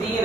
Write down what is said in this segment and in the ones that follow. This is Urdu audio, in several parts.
3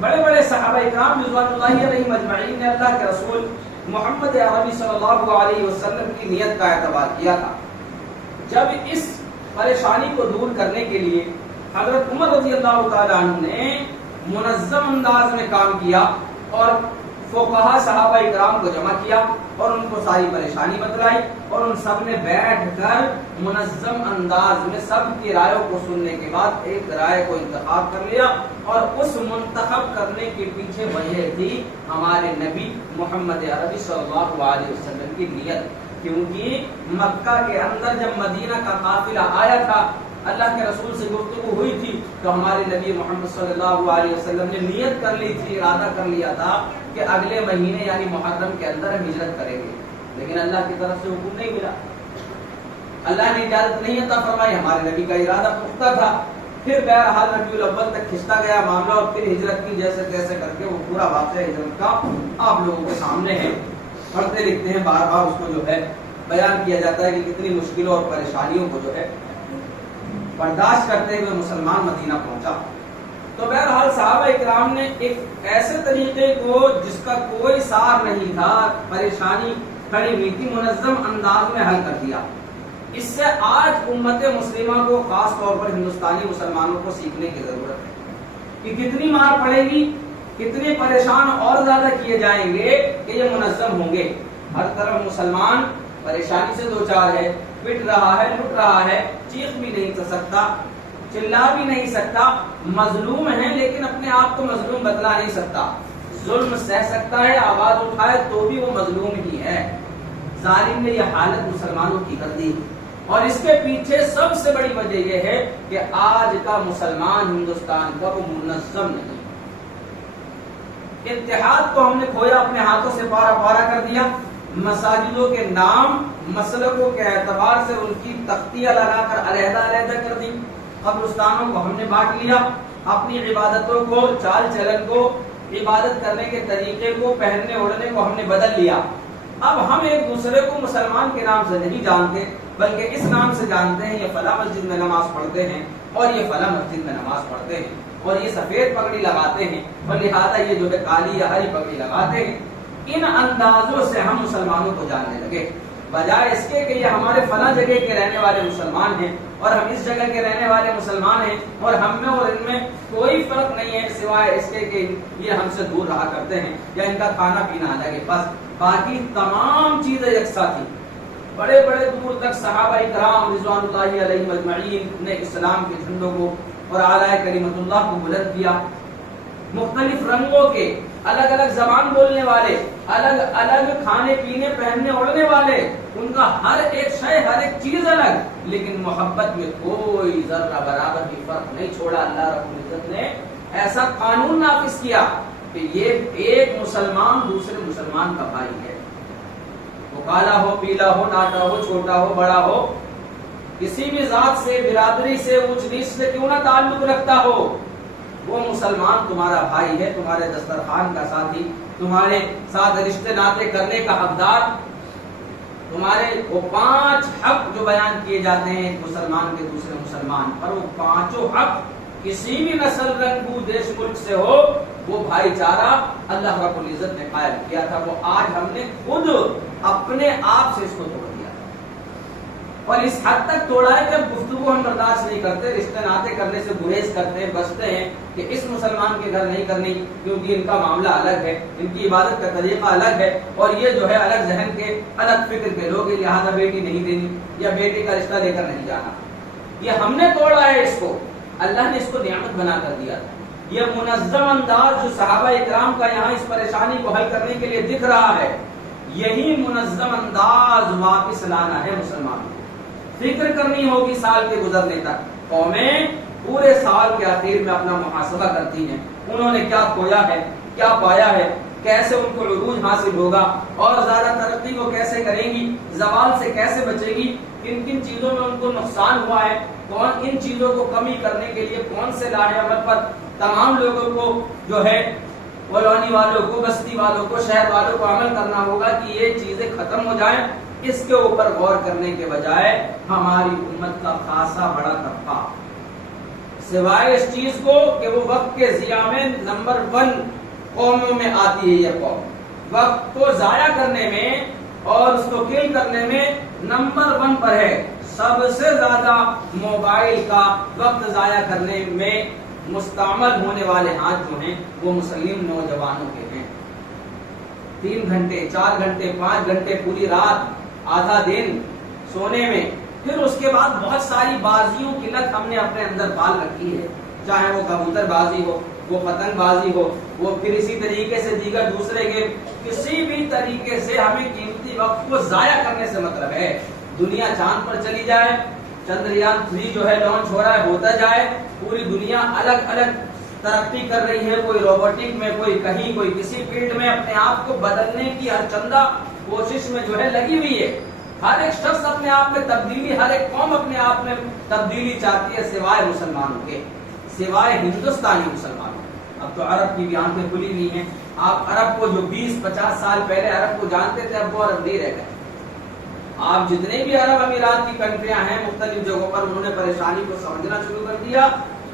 بڑے بڑے صحابہ اکرام رضوان اللہ علیہم اجمعین نے اللہ کے رسول محمد عربی صلی اللہ علیہ وسلم کی نیت کا اعتبار کیا تھا. جب اس پریشانی کو دور کرنے کے لیے حضرت عمر رضی اللہ تعالیٰ عنہ نے منظم انداز میں کام کیا اور فقہا صحابہ اکرام کو جمع کیا اور ان کو ساری پریشانی بتلائی اور ان سب نے بیٹھ کر منظم انداز میں سب کی رائےوں کو سننے کے بعد ایک رائے کو انتخاب کر لیا اور اس منتخب کرنے کے پیچھے وجہ تھی ہمارے نبی محمد عربی صلی اللہ علیہ وسلم کی نیت. کیونکہ مکہ کے اندر جب مدینہ کا قافلہ آیا تھا اللہ کے رسول سے گفتگو ہوئی تھی تو ہمارے نبی محمد صلی اللہ علیہ وسلم نے نیت کر لی تھی, ارادہ کر لیا تھا کہ اگلے مہینے یعنی محرم کے اندر ہم ہجرت کریں گے. لیکن اللہ کی طرف سے حکم نہیں ملا, اللہ نے اجازت نہیں عطا فرمائی. ہمارے نبی کا ارادہ پختہ تھا. پھر بہرحال ربیع الاول تک کھنچتا گیا معاملہ اور پھر ہجرت کی جیسے تیسے کر کے وہ پورا واقعہ ہجرت کا آپ لوگوں کے سامنے ہے. پڑھتے لکھتے ہیں, بار بار اس کو جو ہے بیان کیا جاتا ہے کہ کتنی مشکلوں اور پریشانیوں کو جو ہے برداشت کرتے ہوئے مسلمان مدینہ پہنچا. تو بہرحال صحابہ اکرام نے ایک ایسے طریقے کو جس کا کوئی سار نہیں تھا, پریشانی کھڑی ہوئی تھی, منظم انداز میں حل کر دیا. اس سے آج امت مسلمہ کو خاص طور پر ہندوستانی مسلمانوں کو سیکھنے کی ضرورت ہے کہ کتنی مار پڑے گی, کتنے پریشان اور زیادہ کیے جائیں گے کہ یہ منظم ہوں گے. ہر طرف مسلمان پریشانی سے دوچار ہے, پٹ رہا ہے, لٹ رہا ہے, چیخ بھی نہیں کر سکتا, چلا بھی نہیں سکتا, مظلوم ہے لیکن اپنے آپ کو مظلوم بتلا نہیں سکتا, ظلم سہ سکتا ہے, آواز اٹھائے تو بھی وہ مظلوم ہی ہے. ظالم نے یہ حالت مسلمانوں کی کر دی اور اس کے پیچھے سب سے بڑی وجہ یہ ہے کہ آج کا مسلمان ہندوستان کا وہ منظم نہیں. اتحاد کو ہم نے کھویا, اپنے ہاتھوں سے پارا پارا کر دیا. مساجدوں کے نام مسلکوں کے اعتبار سے ان کی تختیاں لگا کر علیحدہ علیحدہ کر دی. قبرستانوں کو ہم نے بانٹ لیا, اپنی عبادتوں کو, چال چلن کو, عبادت کرنے کے طریقے کو, پہننے اوڑھنے کو ہم نے بدل لیا. اب ہم ایک دوسرے کو مسلمان کے نام سے نہیں جانتے بلکہ اس نام سے جانتے ہیں, یہ فلاں مسجد میں نماز پڑھتے ہیں اور یہ فلاں مسجد میں نماز پڑھتے ہیں اور یہ سفید پگڑی لگاتے ہیں اور لہذا یہ جو ہے کالی یا ہری پگڑی لگاتے ہیں. ان اندازوں سے ہم مسلمانوں کو جاننے لگے, بجائے اس کے کہ یہ ہمارے فلاں جگہ کے رہنے والے مسلمان ہیں اور ہم اس جگہ کے رہنے والے مسلمان ہیں اور ہم میں اور ان میں کوئی فرق نہیں ہے سوائے اس کے کہ یہ ہم سے دور رہا کرتے ہیں یا ان کا کھانا پینا الگ ہے, بس باقی تمام چیزیں یکساں تھیں. بڑے بڑے دور تک صحابہ کرام رضوان اللہ علیہم اجمعین نے اسلام کے جھنڈوں کو اور اعلی کلمت اللہ کو بلند کیا. مختلف رنگوں کے, الگ الگ زبان بولنے والے, الگ الگ کھانے پینے پہننے اوڑھنے والے, ان کا ہر ایک شے, ہر ایک چیز الگ, لیکن محبت میں کوئی ذرہ برابر بھی فرق نہیں چھوڑا. اللہ رب العزت نے ایسا قانون نافذ کیا کہ یہ ایک مسلمان دوسرے مسلمان کا بھائی ہے. وہ کالا ہو, پیلا ہو, ناٹا ہو, چھوٹا ہو, بڑا ہو, کسی بھی ذات سے, برادری سے, اونچ نیچ سے کیوں نہ تعلق رکھتا ہو, وہ مسلمان تمہارا بھائی ہے, تمہارے دسترخوان کا ساتھی, تمہارے ساتھ رشتے ناطے کرنے کا حقدار. تمہارے وہ 5 حق جو بیان کیے جاتے ہیں ایک مسلمان کے دوسرے مسلمان پر, وہ 5 حق کسی بھی نسل, رنگ, بو, دیش, ملک سے ہو, وہ بھائی چارہ اللہ رب العزت نے قائم کیا تھا. وہ آج ہم نے خود اپنے آپ سے اس کو توڑ دیا اور اس حد تک توڑا ہے کہ اب گفتگو ہم برداشت نہیں کرتے, رشتے ناطے کرنے سے گریز کرتے ہیں, بچتے ہیں کہ اس مسلمان کے گھر نہیں کرنی کیونکہ ان کا معاملہ الگ ہے, ان کی عبادت کا طریقہ الگ ہے اور یہ جو ہے الگ ذہن کے, الگ فکر کے لوگ ہیں, لہٰذا بیٹی نہیں دینی یا بیٹی کا رشتہ لے کر نہیں جانا. یہ ہم نے توڑا ہے اس کو, اللہ نے اس کو نعمت بنا کر دیا تھا. یہ منظم انداز جو صحابہ اکرام کا یہاں اس پریشانی کو حل کرنے کے لیے دکھ رہا ہے, یہی منظم انداز واپس لانا ہے مسلمانوں کو. فکر کرنی ہوگی سال کے گزرنے تک. قومیں پورے سال کے آخر میں اپنا محاسبہ کرتی ہیں, انہوں نے کیا کھویا ہے, کیا پایا ہے, کیسے ان کو عروج حاصل ہوگا اور زیادہ ترقی کو کیسے کریں گی, زوال سے کیسے بچے گی, کن کن چیزوں میں ان کو نقصان ہوا ہے, کون ان چیزوں کو کمی کرنے کے لیے کون سے لاہے عمل پر تمام لوگوں کو جو ہے کالونی والوں کو, بستی والوں کو, شہر والوں کو عمل کرنا ہوگا کہ یہ چیزیں ختم ہو جائیں. اس کے اوپر غور کرنے کے بجائے ہماری امت کا خاصا بڑا طبقہ سوائے اس چیز کو کہ وہ وقت کے ضیاع میں نمبر 1 قوموں میں آتی ہے. یہ قوم وقت کو ضائع کرنے میں اور اس کو کل کرنے میں نمبر 1 پر ہے. سب سے زیادہ موبائل کا وقت ضائع کرنے میں مستعمل ہونے والے ہاتھ جو ہیں وہ مسلم نوجوانوں کے ہیں. 3 گھنٹے 4 گھنٹے 5 گھنٹے پوری رات آدھا دن سونے میں. پھر اس کے بعد بہت ساری بازیوں کی لت ہم نے اپنے اندر پال رکھی ہے, چاہے وہ کبوتر بازی ہو, وہ پتنگ بازی ہو, وہ پھر اسی طریقے سے دیگر دوسرے گیم. کسی بھی طریقے سے ہمیں قیمتی وقت کو ضائع کرنے سے مطلب ہے. دنیا چاند پر چلی جائے, چندریان 3 جو ہے لانچ ہو رہا ہے, ہوتا جائے, پوری دنیا الگ الگ ترقی کر رہی ہے, کوئی روبوٹک میں, کوئی کہیں, کوئی کسی فیلڈ میں اپنے آپ کو بدلنے کی ہر چندہ کوشش میں جو ہے لگی ہوئی ہے. ہر ایک شخص اپنے آپ میں تبدیلی, ہر ایک قوم اپنے آپ میں تبدیلی چاہتی ہے سوائے مسلمانوں کے, سوائے ہندوستانی مسلمانوں. اب تو عرب کی بھی آنکھیں کھلی ہوئی ہیں. آپ عرب کو جو 20-50 سال پہلے عرب کو جانتے تھے, اب وہ عرب نہیں رہ گئے. آپ جتنے بھی عرب امارات کی کنٹریاں ہیں مختلف جگہوں پر, انہوں نے پریشانی کو سمجھنا شروع کر دیا,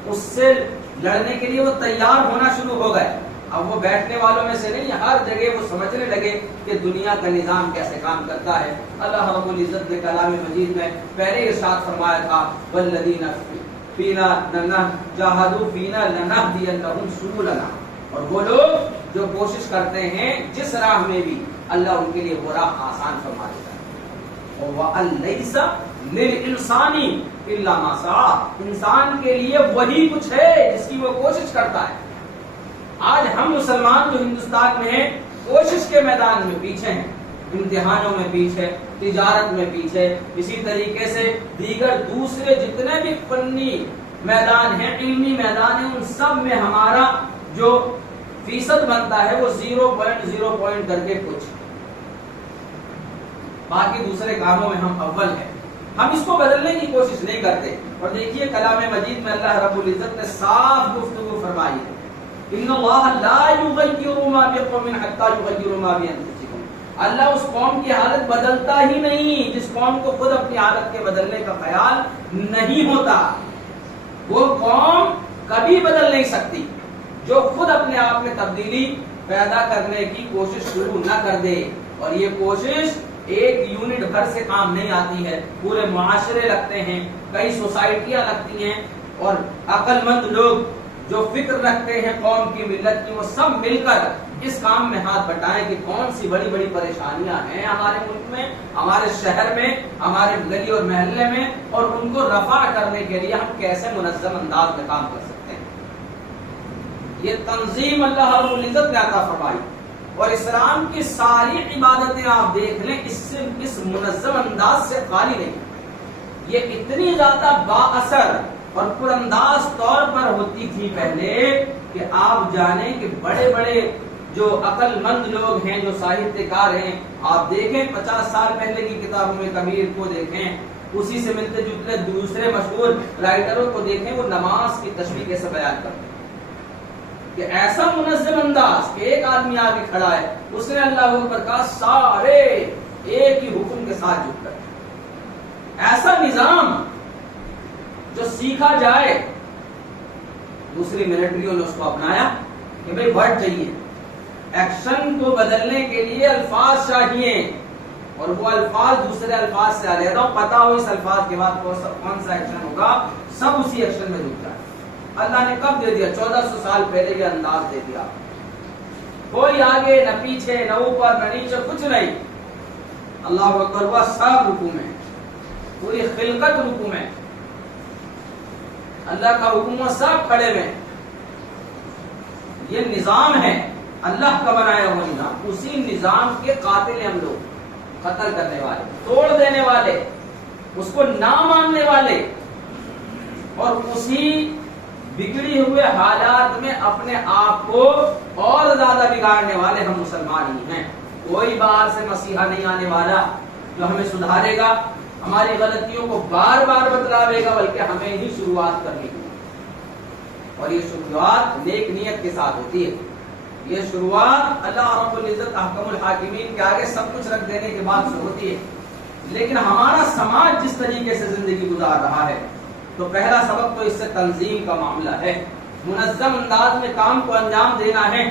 اس سے لڑنے کے لیے وہ تیار ہونا شروع ہو گئے. اب وہ بیٹھنے والوں میں سے نہیں, ہر جگہ وہ سمجھنے لگے کہ دنیا کا نظام کیسے کام کرتا ہے. اللہ رب العزت نے کلام مجید میں پہلے ارشاد فرمایا تھا, والذین فینا جاہدوا فینا لنہدینہم سبلنا, اور وہ لوگ جو کوشش کرتے ہیں جس راہ میں بھی, اللہ ان کے لیے وہ راہ آسان فرما دیتا ہے. وَأَن لَيْسَ لِلْإِنسَانِ إِلَّا مَا سَعَىٰ, انسان کے لیے وہی کچھ ہے جس کی وہ کوشش کرتا ہے. آج ہم مسلمان جو ہندوستان میں ہیں کوشش کے میدان میں پیچھے ہیں, امتحانوں میں پیچھے, تجارت میں پیچھے, اسی طریقے سے دیگر دوسرے جتنے بھی فنی میدان ہیں, علمی میدان ہیں, ان سب میں ہمارا جو فیصد بنتا ہے وہ 0.0 کر کے کچھ. باقی دوسرے کاموں میں ہم اول ہیں. ہم اس کو بدلنے کی کوشش نہیں کرتے. اور دیکھیے کلام مجید میں اللہ رب العزت نے صاف گفتگو فرمائی ہے, ان اللہ لا یغیر ما بقوم حتی یغیروا ما بانفسہم. اللہ اس قوم کی حالت بدلتا ہی نہیں جس قوم کو خود اپنی حالت کے بدلنے کا خیال نہیں ہوتا. وہ قوم کبھی بدل نہیں سکتی جو خود اپنے آپ میں تبدیلی پیدا کرنے کی کوشش شروع نہ کر دے. اور یہ کوشش ایک یونٹ بھر سے کام نہیں آتی ہے, پورے معاشرے لگتے ہیں, کئی سوسائٹیاں لگتی ہیں, اور عقل مند لوگ جو فکر رکھتے ہیں قوم کی, ملت کی, وہ سب مل کر اس کام میں ہاتھ بٹائیں کہ کون سی بڑی بڑی پریشانیاں ہیں ہمارے ملک میں, ہمارے شہر میں, ہمارے گلی اور محلے میں, اور ان کو رفع کرنے کے لیے ہم کیسے منظم انداز میں کام کر سکتے ہیں. یہ تنظیم اللہ رب العزت نے عطا فرمائی, اور اسلام کی ساری عبادتیں آپ دیکھ لیں اس منظم انداز سے خالی نہیں. یہ اتنی زیادہ با اثر اور پر انداز طور پر ہوتی تھی پہلے کہ آپ جانیں کہ بڑے بڑے جو عقل مند لوگ ہیں, جو ساہتیہ کار ہیں, آپ دیکھیں 50 سال پہلے کی کتابوں میں کبیر کو دیکھیں, اسی سے ملتے جتنے دوسرے مشہور رائٹروں کو دیکھیں, وہ نماز کی تشریح کیسے بیان کرتے ہیں کہ ایسا منظم انداز کہ ایک آدمی آگے کھڑا ہے, اس نے اللہ اکبر کہا, سارے ایک ہی حکم کے ساتھ جھک کر. ایسا نظام جو سیکھا جائے. دوسری ملٹریوں نے اس کو اپنایا کہ بھئی ورڈ چاہیے, ایکشن کو بدلنے کے لیے الفاظ چاہیے, اور وہ الفاظ دوسرے الفاظ سے علیحدہ ہو, پتا ہو اس الفاظ کے بعد کون سا ایکشن ہوگا, سب اسی ایکشن میں جھک جائے. اللہ نے کب دے دیا؟ 1400 سال پہلے یہ انداز دے دیا. کوئی آگے نہ پیچھے, نہ اوپر نہ نیچے, کچھ نہیں. اللہ اکبر, وہ سب رکوع میں, پوری خلقت رکوع میں, اللہ کا حکم سب کھڑے میں. یہ نظام ہے اللہ کا بنایا ہوا نظام. اسی نظام کے قاتل ہیں ہم لوگ, قتل کرنے والے, توڑ دینے والے, اس کو نہ ماننے والے, اور اسی بگڑی ہوئے حالات میں اپنے آپ کو اور زیادہ بگاڑنے والے ہم مسلمان ہی ہیں. کوئی باہر سے مسیحا نہیں آنے والا جو ہمیں سدھارے گا, ہماری غلطیوں کو بار بار بتلاوے گا, بلکہ ہمیں ہی شروعات کرنی ہے. اور یہ شروعات نیک نیت کے ساتھ ہوتی ہے. یہ شروعات اللہ رب العزت احکم الحاکمین کے آگے سب کچھ رکھ دینے کے بعد سے ہوتی ہے. لیکن ہمارا سماج جس طریقے سے زندگی گزار رہا ہے, تو پہلا سبق تو اس سے تنظیم کا معاملہ ہے، منظم انداز میں کام کو انجام دینا ہے،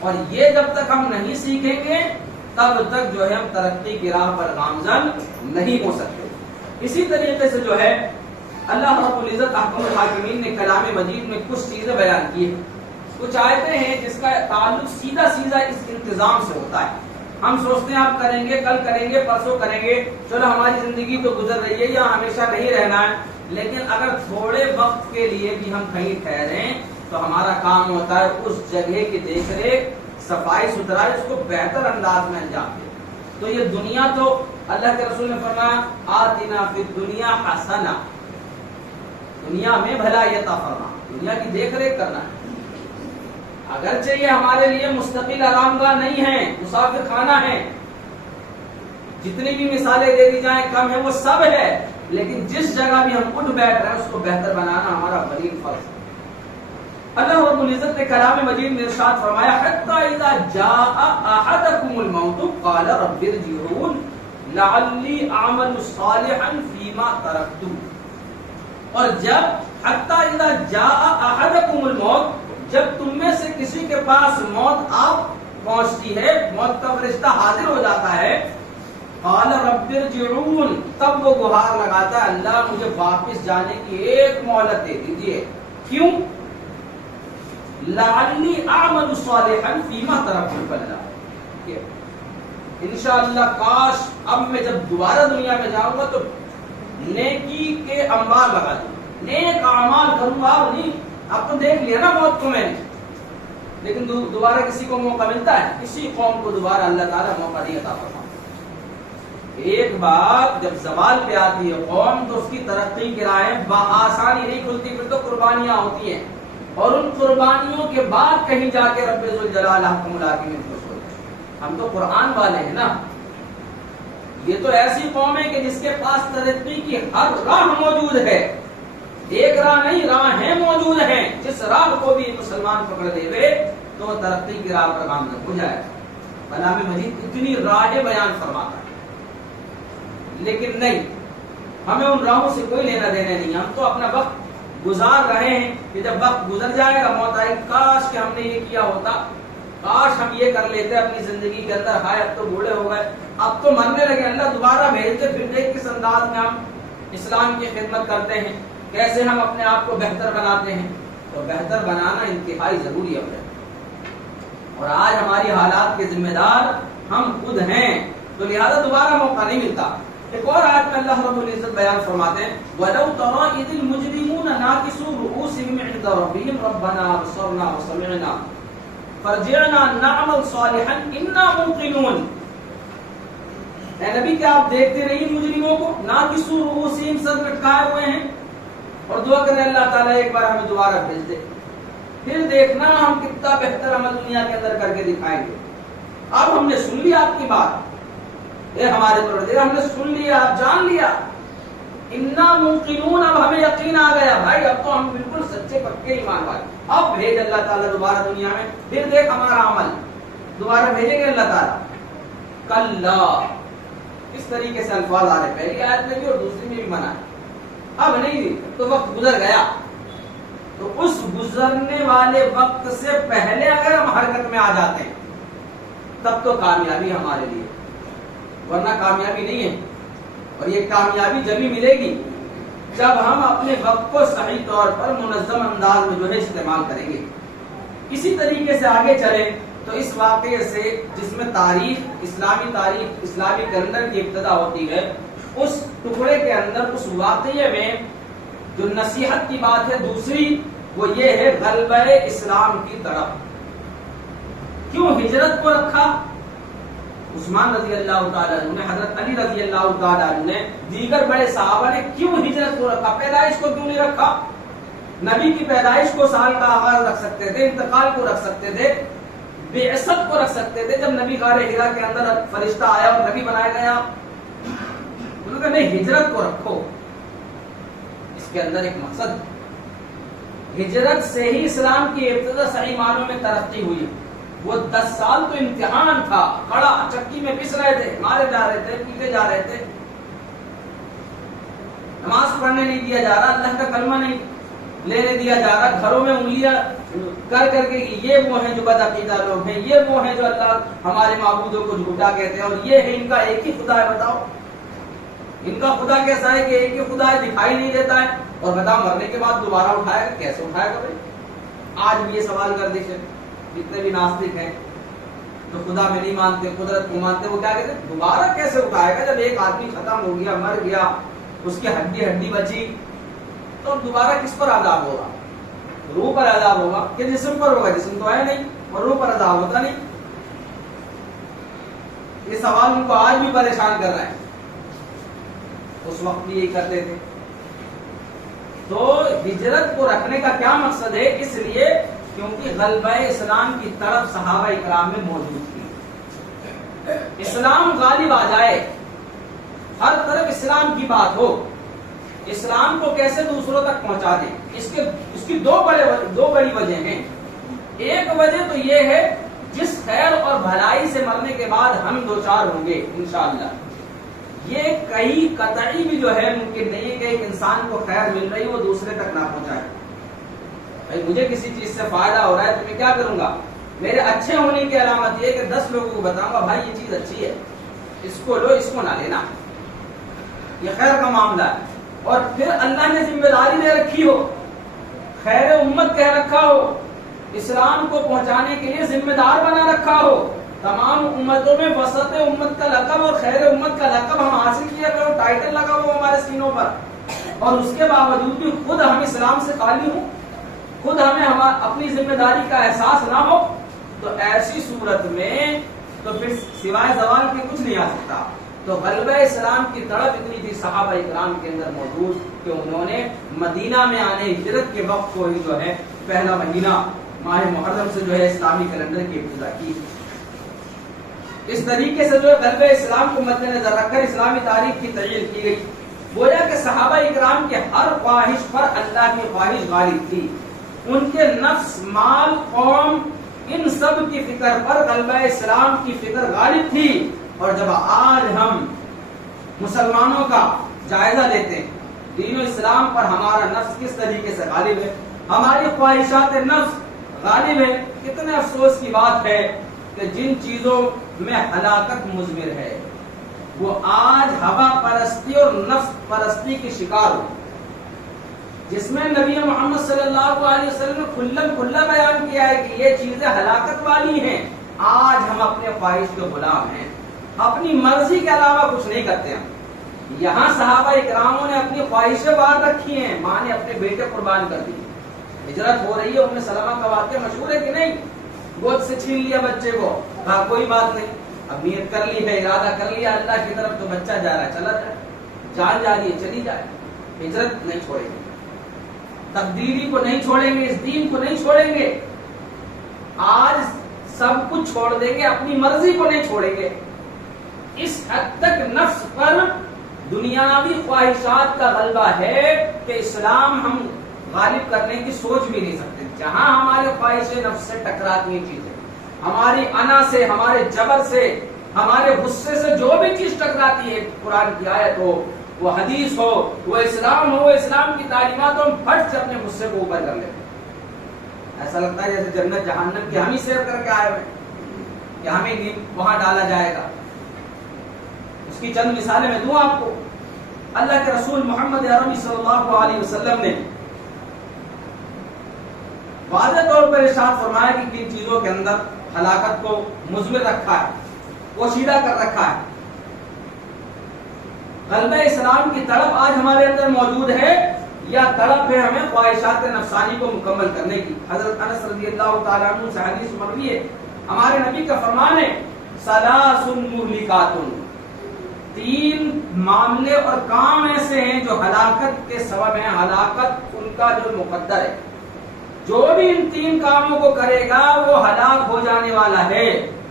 اور یہ جب تک ہم نہیں سیکھیں گے تب تک جو ہے ہم ترقی کی راہ پر گامزن نہیں ہو سکتے۔ اسی طریقے سے جو ہے اللہ رب العزت احکم الحاکمین نے کلام مجید میں کچھ چیزیں بیان کی ہیں، کچھ آیتیں ہیں جس کا تعلق سیدھا اس انتظام سے ہوتا ہے۔ ہم سوچتے ہیں آپ کریں گے، کل کریں گے، پرسوں کریں گے، چلو ہماری زندگی تو گزر رہی ہے یا ہمیشہ نہیں رہنا ہے، لیکن اگر تھوڑے وقت کے لیے بھی ہم کہیں ٹھہریں تو ہمارا کام ہوتا ہے اس جگہ کی دیکھ ریکھ، صفائی ستھرائی، اس کو بہتر انداز میں انجام دے۔ تو یہ دنیا تو اللہ کے رسول نے فرمایا آتنا فی الدنیا حسنہ، دنیا میں بھلائی عطا فرما، دنیا کی دیکھ ریکھ کرنا ہے۔ اگرچہ یہ ہمارے لیے مستقل آرام گاہ نہیں ہے، مسافر خانہ ہے، جتنی بھی مثالیں دے دی جائیں کم ہے، وہ سب ہے، لیکن جس جگہ بھی ہم اٹھ بیٹھ رہے ہیں اس کو بہتر بنانا ہمارا بڑی فرض ہے۔ اللہ رب العزت نے کلام مجید میں ارشاد فرمایا حتی اذا جاء احدکم الموت قال رب ارجعون لعلی اعمل صالحا فیما ترکت، اور جب حتی اذا جاء احدکم الموت، جب تم میں سے کسی کے پاس موت آپ پہنچتی ہے، موت کا فرشتہ حاضر ہو جاتا ہے، قال رب ارجعون، تب وہ گہار لگاتا ہے اللہ مجھے واپس جانے کی ایک مہلت دے دیجیے، کیوں؟ لعلی اعمل صالحا فیما ترکت، اللہ انشاءاللہ کاش اب میں جب دوبارہ دنیا میں جاؤں گا تو نیکی کے انبار لگا دوں، نیک اعمال کروں گا، نہیں اب تو دیکھ لیا نا موت کو میں نے، لیکن دوبارہ کسی کو موقع ملتا ہے؟ کسی قوم کو دوبارہ اللہ تعالیٰ موقع نہیں عطا فرماتا۔ ایک بات جب زوال پہ آتی ہے قوم تو اس کی ترقی کی راہیں بآسانی نہیں کھلتی، پھر تو قربانیاں ہوتی ہیں، اور ان قربانیوں کے بعد کہیں جا کے رب ذوالجلال احکم الحاکمین خوش ہوتے ہیں۔ ہم تو قرآن والے ہیں نا، یہ تو ایسی قوم ہے کہ جس کے پاس ترقی کی ہر راہ موجود ہے، ایک راہ نہیں، راہیں موجود ہیں، جس راہ کو بھی مسلمان پکڑ لے گئے تو وہ ترقی کی راہ پر گامزن ہو جائے۔ کلام مجید اتنی راہیں بیان فرماتا ہے، لیکن نہیں، ہمیں ان راہوں سے کوئی لینا دینا نہیں، ہم تو اپنا وقت گزار رہے ہیں کہ جب وقت گزر جائے گا، موت آئے، کاش کہ ہم نے یہ کیا ہوتا، کاش ہم یہ کر لیتے اپنی زندگی کے اندر، ہائے اب تو بوڑھے ہو گئے، اب تو مرنے لگے، اللہ دوبارہ بھیجتے، پھر دیکھ کس انداز میں ہم اسلام کی خدمت کرتے ہیں، کیسے ہم اپنے آپ کو بہتر بناتے ہیں۔ تو بہتر بنانا انتہائی ضروری ہے، اور آج ہماری حالات کے ذمہ دار ہم خود ہیں، تو لہذا دوبارہ موقع نہیں ملتا۔ ایک اور آیت میں اللہ رب العزت بیان فرماتے ہیں وَلَوْ تَرَى إِذِ الْمُجْرِمُونَ نَاكِسُو رُؤُوسِهِمْ عِنْدَ رَبِّهِمْ رَبَّنَا أَبْصَرْنَا وَسَمِعْنَا فَارْجِعْنَا نَعْمَلْ صَالِحًا إِنَّا مُوقِنُونَ۔ اے نبی کیا آپ دیکھتے رہیے مجرموں کو، ناکسو رؤوسہم، سر لٹکائے ہوئے ہیں، اور دعا کریں اللہ تعالیٰ ایک بار ہمیں دوبارہ بھیج دے، پھر دیکھنا ہم کتنا بہتر عمل دنیا کے اندر کر کے دکھائیں گے۔ اب ہم نے سن لیا آپ کی بات، اے ہمارے پروردگار، ہم نے سن لیا، جان لیا، انا موقنون، اب ہمیں یقین آ گیا بھائی، اب تو ہم بالکل سچے پکے ایمان والے، اب بھیج اللہ تعالیٰ دوبارہ دنیا میں، پھر دیکھ ہمارا عمل، دوبارہ بھیجیں گے اللہ تعالیٰ۔ کلا، اس طریقے سے الفاظ آ رہے، پہلی آیت میں بھی اور دوسری میں بھی منع ہے، اب نہیں، تو وقت گزر گیا، تو اس گزرنے والے وقت سے پہلے اگر ہم حرکت میں آ جاتے ہیں تب تو کامیابی ہمارے لیے، ورنہ کامیابی نہیں ہے۔ اور یہ کامیابی جبھی ملے گی جب ہم اپنے وقت کو صحیح طور پر منظم انداز میں جو ہے استعمال کریں گے۔ اسی طریقے سے آگے چلیں تو اس واقعے سے، جس میں تاریخ، اسلامی کیلنڈر کی ابتدا ہوتی ہے، اس ٹکڑے کے اندر، اس واقعے میں جو نصیحت کی بات ہے دوسری، وہ یہ ہے غلبہ اسلام کی طرف۔ کیوں ہجرت کو رکھا؟ عثمان رضی اللہ تعالیٰ عنہ نے، حضرت علی رضی اللہ تعالیٰ عنہ نے، دیگر بڑے صحابہ نے کیوں ہجرت کو رکھا؟ پیدائش کو کیوں نہیں رکھا؟ نبی کی پیدائش کو سال کا آغاز رکھ سکتے تھے، انتقال کو رکھ سکتے تھے، بعثت کو رکھ سکتے تھے، جب نبی غار حرا کے اندر فرشتہ آیا اور نبی بنایا گیا، انہوں نے کہا نہیں، ہجرت کو رکھو، اس کے اندر ایک مقصد، ہجرت سے ہی اسلام کی ابتدا صحیح معنوں میں ترقی ہوئی۔ وہ 10 سال تو امتحان تھا، کھڑا چکی میں پس رہے تھے، مارے جا رہے تھے، پیٹے جا رہے تھے، نماز پڑھنے نہیں دیا جا رہا، اللہ کا کلمہ نہیں لینے دیا جا رہا، گھروں میں انگلیاں کر کر کے یہ وہ ہیں جو بدعقیدہ لوگ ہیں، یہ وہ ہیں جو اللہ ہمارے معبودوں کو جھوٹا کہتے ہیں، اور یہ ہے ان کا ایک ہی خدا ہے۔ بتاؤ ان کا خدا کیسا ہے کہ ایک ہی خدا ہے، دکھائی نہیں دیتا ہے، اور بتاؤ مرنے کے بعد دوبارہ اٹھائے گا، کیسے اٹھائے گا بھائی؟ آج بھی یہ سوال کر دیجیے، جتنے بھی ناستک ہیں جو خدا میں نہیں مانتے، قدرت کو مانتے، وہ کیا کہتے ہیں دوبارہ کیسے اٹھائے گا؟ جب ایک آدمی ختم ہو گیا، مر گیا، اس کی ہڈی بچی، تو دوبارہ کس پر عذاب ہوگا؟ روح پر عذاب ہوگا کہ جسم پر ہوگا؟ جسم تو ہے نہیں، اور روح پر عذاب ہوتا نہیں۔ یہ سوال ان کو آج بھی پریشان کر رہا ہے، اس وقت بھی یہی کرتے تھے۔ تو ہجرت کو رکھنے کا کیا مقصد ہے؟ اس لیے کیونکہ غلبہ اسلام کی طرف صحابہ اکرام میں موجود تھی، اسلام غالب آ جائے، ہر طرف اسلام کی بات ہو، اسلام کو کیسے دوسروں تک پہنچا دیں، اس کی دو بڑی وجہ ہیں۔ ایک وجہ تو یہ ہے جس خیر اور بھلائی سے مرنے کے بعد ہم دو چار ہوں گے انشاءاللہ، یہ کہیں قطعی بھی جو ہے ممکن نہیں ہے کہ ایک انسان کو خیر مل رہی وہ دوسرے تک نہ پہنچائے۔ بھائی مجھے کسی چیز سے فائدہ ہو رہا ہے تو میں کیا کروں گا؟ میرے اچھے ہونے کی علامت یہ کہ 10 لوگوں کو بتاؤں گا بھائی یہ چیز اچھی ہے، اس کو لو، اس کو نہ لینا، یہ خیر کا معاملہ ہے۔ اور پھر اللہ نے ذمہ داری دے رکھی ہو، خیر امت کہہ رکھا ہو، اسلام کو پہنچانے کے لیے ذمہ دار بنا رکھا ہو، تمام امتوں میں وسط امت کا لقب اور خیر امت کا لقب ہم حاصل کیا کرو، ٹائٹل لگا ہو ہمارے سینوں پر، اور اس کے باوجود بھی خود ہم اسلام سے خالی ہوں، خود ہمیں اپنی ذمہ داری کا احساس نہ ہو، تو ایسی صورت میں تو پھر سوائے زوال کے کچھ نہیں آ سکتا۔ تو غلبہ اسلام کی تڑپ اتنی تھی صحابہ اکرام کے اندر موجود کہ انہوں نے مدینہ میں آنے ہجرت کے وقت کو ہی جو ہے پہلا مہینہ ماہ محرم سے جو ہے اسلامی کیلنڈر کی ابتدا کی۔ اس طریقے سے جو ہے غلبہ اسلام کو مد نظر رکھ کر اسلامی تاریخ کی تشکیل کی گئی۔ گویا کہ صحابہ اکرام کے ہر خواہش پر اللہ کی خواہش غالب تھی، ان کے نفس، مال، قوم، ان سب کی فکر پر غلبہ اسلام کی فکر غالب تھی۔ اور جب آج ہم مسلمانوں کا جائزہ لیتے ہیں، دین و اسلام پر ہمارا نفس کس طریقے سے غالب ہے، ہماری خواہشات نفس غالب ہے، کتنے افسوس کی بات ہے کہ جن چیزوں میں ہلاکت مضمر ہے وہ آج ہوا پرستی اور نفس پرستی کی شکار ہو، جس میں نبی محمد صلی اللہ علیہ وسلم نے کھلا بیان کیا ہے کہ یہ چیزیں ہلاکت والی ہیں۔ آج ہم اپنے خواہش کے غلام ہیں، اپنی مرضی کے علاوہ کچھ نہیں کرتے ہیں۔ یہاں صحابہ اکراموں نے اپنی خواہشیں باہر رکھی ہیں، ماں نے اپنے بیٹے قربان کر دیے، ہجرت ہو رہی ہے، ام سلمہ کا واقعہ مشہور ہے کہ نہیں، گود سے چھین لیا بچے کو، کہا کوئی بات نہیں، اب نیت کر لی ہے، ارادہ کر لیا اللہ کی طرف، تو بچہ جا رہا ہے، چلا جائے، جان جا رہی ہے چلی جائے، ہجرت نہیں چھوڑیں گے، تبدیلی کو نہیں چھوڑیں گے، اس دین کو نہیں چھوڑیں گے، آج سب کچھ چھوڑ دیں گے، اپنی مرضی کو نہیں چھوڑیں گے۔ اس حد تک نفس پر دنیاوی خواہشات کا غلبہ ہے کہ اسلام ہم غالب کرنے کی سوچ بھی نہیں سکتے۔ جہاں ہمارے خواہش نفس سے ٹکراتی ہیں چیزیں، ہماری انا سے، ہمارے جبر سے، ہمارے غصے سے جو بھی چیز ٹکراتی ہے، قرآن کی آیت ہو، وہ حدیث ہو، وہ اسلام ہو، اسلام کی تعلیمات ہو، ہم پھٹ سے اپنے غصے کو اوپر کر لیتے ہیں۔ ایسا لگتا ہے جیسے جنت جہنم کی ہم ہی سیر کر کے آئے ہوئے کہ ہمیں وہاں ڈالا جائے گا۔ اس کی چند مثالیں میں دوں آپ کو۔ اللہ کے رسول محمد عربی صلی اللہ علیہ وسلم نے واضح طور پر ارشاد فرمایا کہ کن چیزوں کے اندر ہلاکت کو مضمر رکھا ہے، پوشیدہ کر رکھا ہے۔ غلبہ اسلام کی تڑپ آج ہمارے اندر موجود ہے، یا تڑپ ہے ہمیں خواہشات نفسانی کو مکمل کرنے کی۔ حضرت انس رضی اللہ تعالیٰ عنہ سے حدیث مروی ہے، ہمارے نبی کا فرمان ہے، ثلاث مہلکات، 3 معاملے اور کام ایسے ہیں جو ہلاکت کے سبب ہیں، ہلاکت ان کا جو مقدر ہے، جو بھی ان 3 کاموں کو کرے گا وہ ہلاک ہو جانے والا ہے۔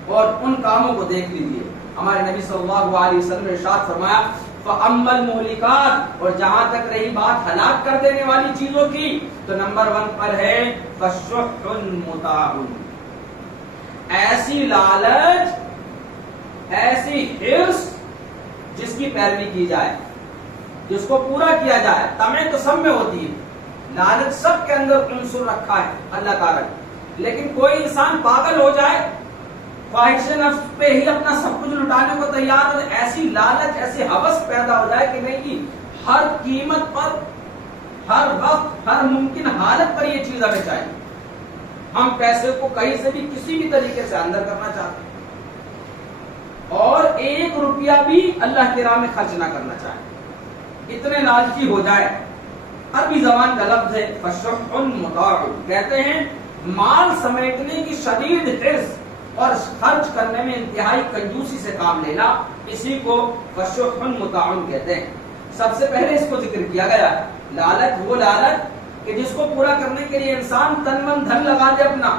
اور ان کاموں کو دیکھ لیجیے، ہمارے نبی صلی اللہ علیہ وسلم نے ارشاد فرمایا، فَأَمَّا الْمُهْلِكَاتُ، اور جہاں تک رہی بات ہلاک کر دینے والی چیزوں کی، تو نمبر 1 پر ہے فَشُحٌ مُطَاعٌ، ایسی لالچ، ایسی حرص جس کی پیروی کی جائے، جس کو پورا کیا جائے. طمع تو سب میں ہوتی ہے, لالچ سب کے اندر عنصر رکھا ہے اللہ تعالیٰ نے. لیکن کوئی انسان پاگل ہو جائے, خواہش نفس پہ ہی اپنا سب کچھ لٹانے کو تیار ہو, ایسی لالچ, ایسی ہوس پیدا ہو جائے کہ نہیں جی ہر قیمت پر, ہر وقت, ہر ممکن حالت پر یہ چیز ہمیں چاہیے. ہم پیسے کو کہیں سے بھی کسی بھی طریقے سے اندر کرنا چاہتے ہیں اور 1 روپیہ بھی اللہ کی راہ میں خرچ نہ کرنا چاہتے, اتنے لالچی ہو جائے. عربی زبان کا لفظ ہے فشح مطاع, کہتے ہیں مال سمیٹنے کی شدید حرص اور خرچ کرنے میں انتہائی کنجوسی سے کام لینا, اسی کو فشح مطاع کہتے ہیں. سب سے پہلے اس کو ذکر کیا گیا ہے. لالچ وہ لالچ کہ جس کو پورا کرنے کے لیے انسان تن من دھن لگا دے اپنا.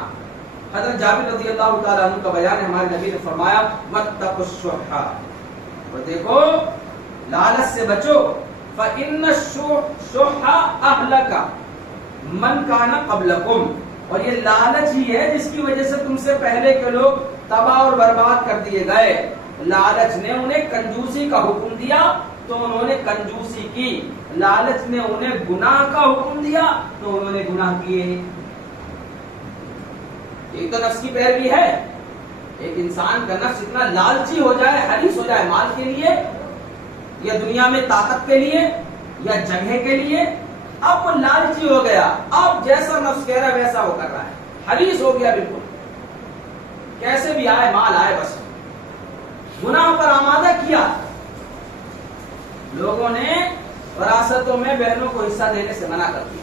حضرت جابر رضی اللہ تعالیٰ عنہ کا بیان ہے, ہمارے نبی نے فرمایا واتقوا الشح, اور دیکھو لالچ سے بچو, فإن الشح أهلك من كان قبلكم, اور یہ لالچ ہی ہے جس کی وجہ سے تم سے پہلے کے لوگ تباہ اور برباد کر دیے گئے. لالچ نے انہیں کنجوسی کا حکم دیا تو انہوں نے کنجوسی کی, لالچ نے انہیں گناہ کا حکم دیا تو انہوں نے گناہ کیے. ایک تو نفس کی پیروی ہے, ایک انسان کا نفس اتنا لالچی ہو جائے, حریص ہو جائے مال کے لیے یا دنیا میں طاقت کے لیے یا جگہ کے لیے, اب وہ لالچی ہو گیا, اب جیسا نفس کہہ رہا ہے ویسا وہ کر رہا ہے, حریص ہو گیا بالکل, کیسے بھی آئے مال آئے, بس گناہ پر آمادہ کیا. لوگوں نے وراثتوں میں بہنوں کو حصہ دینے سے منع کر دیا.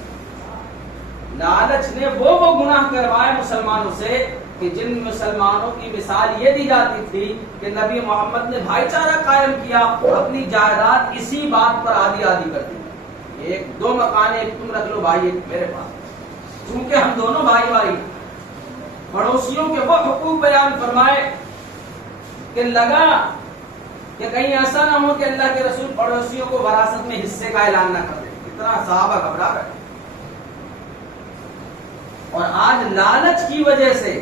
لالچ نے وہ گناہ کروائے مسلمانوں سے کہ جن مسلمانوں کی مثال یہ دی جاتی تھی کہ نبی محمد نے بھائی چارہ قائم کیا, اپنی جائیداد اسی بات پر آدھی آدھی کر دی. 1-2 مکان ایک تم رکھ لو بھائی, ایک میرے پاس, چونکہ ہم دونوں بھائی بھائی. پڑوسیوں کے وہ حقوق بیان فرمائے کہ لگا کہ کہیں ایسا نہ ہو کہ اللہ کے رسول پڑوسیوں کو وراثت میں حصے کا اعلان نہ کر دیں. اتنا صحابہ گھبرا گئے. اور آج لالچ کی وجہ سے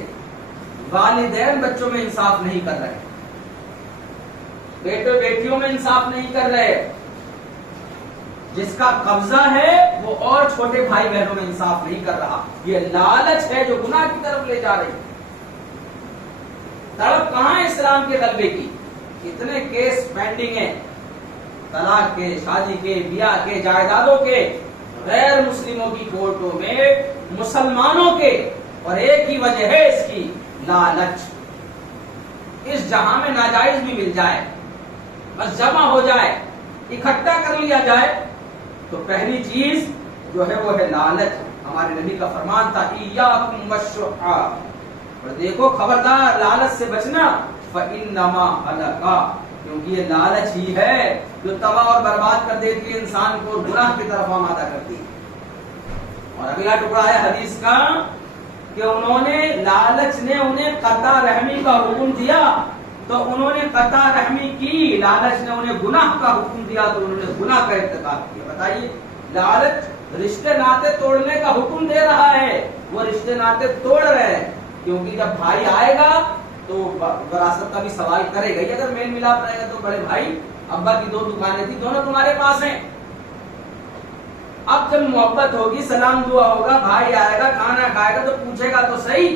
والدین بچوں میں انصاف نہیں کر رہے, بیٹے بیٹیوں میں انصاف نہیں کر رہے, جس کا قبضہ ہے وہ اور چھوٹے بھائی بہنوں میں انصاف نہیں کر رہا. یہ لالچ ہے جو گناہ کی طرف لے جا رہی. تڑپ کہاں ہے اسلام کے غلبے کی؟ اتنے کیس پینڈنگ ہیں, طلاق کے, شادی کے, بیاہ کے, جائیدادوں کے, غیر مسلموں کی کورٹوں میں مسلمانوں کے, اور ایک ہی وجہ ہے اس کی, لالچ. اس جہاں میں ناجائز بھی مل جائے, بس جمع ہو جائے, اکٹھا کر لیا جائے, تو پہلی چیز جو ہے وہ ہے لالچ. ہمارے نبی کا فرمان تھا ایاکم والشح, اور دیکھو خبردار لالچ سے بچنا, فإنما هلك, کیونکہ یہ لالچ ہی ہے جو تباہ اور برباد کر دیتی ہے انسان کو, گناہ کی طرف آمادہ کرتی ہے. اور اگلا ٹکڑا ہے حدیث کا کہ انہوں نے, لالچ نے انہیں قطع رحمی کا حکم دیا تو انہوں نے قطع رحمی کی, لالچ نے انہیں گناہ کا حکم دیا تو انہوں نے گناہ کا ارتکاب کیا. بتائیے, لالچ رشتے ناطے توڑنے کا حکم دے رہا ہے, وہ رشتے ناطے توڑ رہے ہیں, کیونکہ جب بھائی آئے گا تو وراثت کا بھی سوال کرے گا. اگر میل ملاپ رہے گا تو بڑے بھائی ابا کی 2 دکانیں تھی, دونوں تمہارے پاس ہیں. اب جب محبت ہوگی, سلام دعا ہوگا, بھائی آئے گا, کھانا کھائے گا تو پوچھے گا تو صحیح.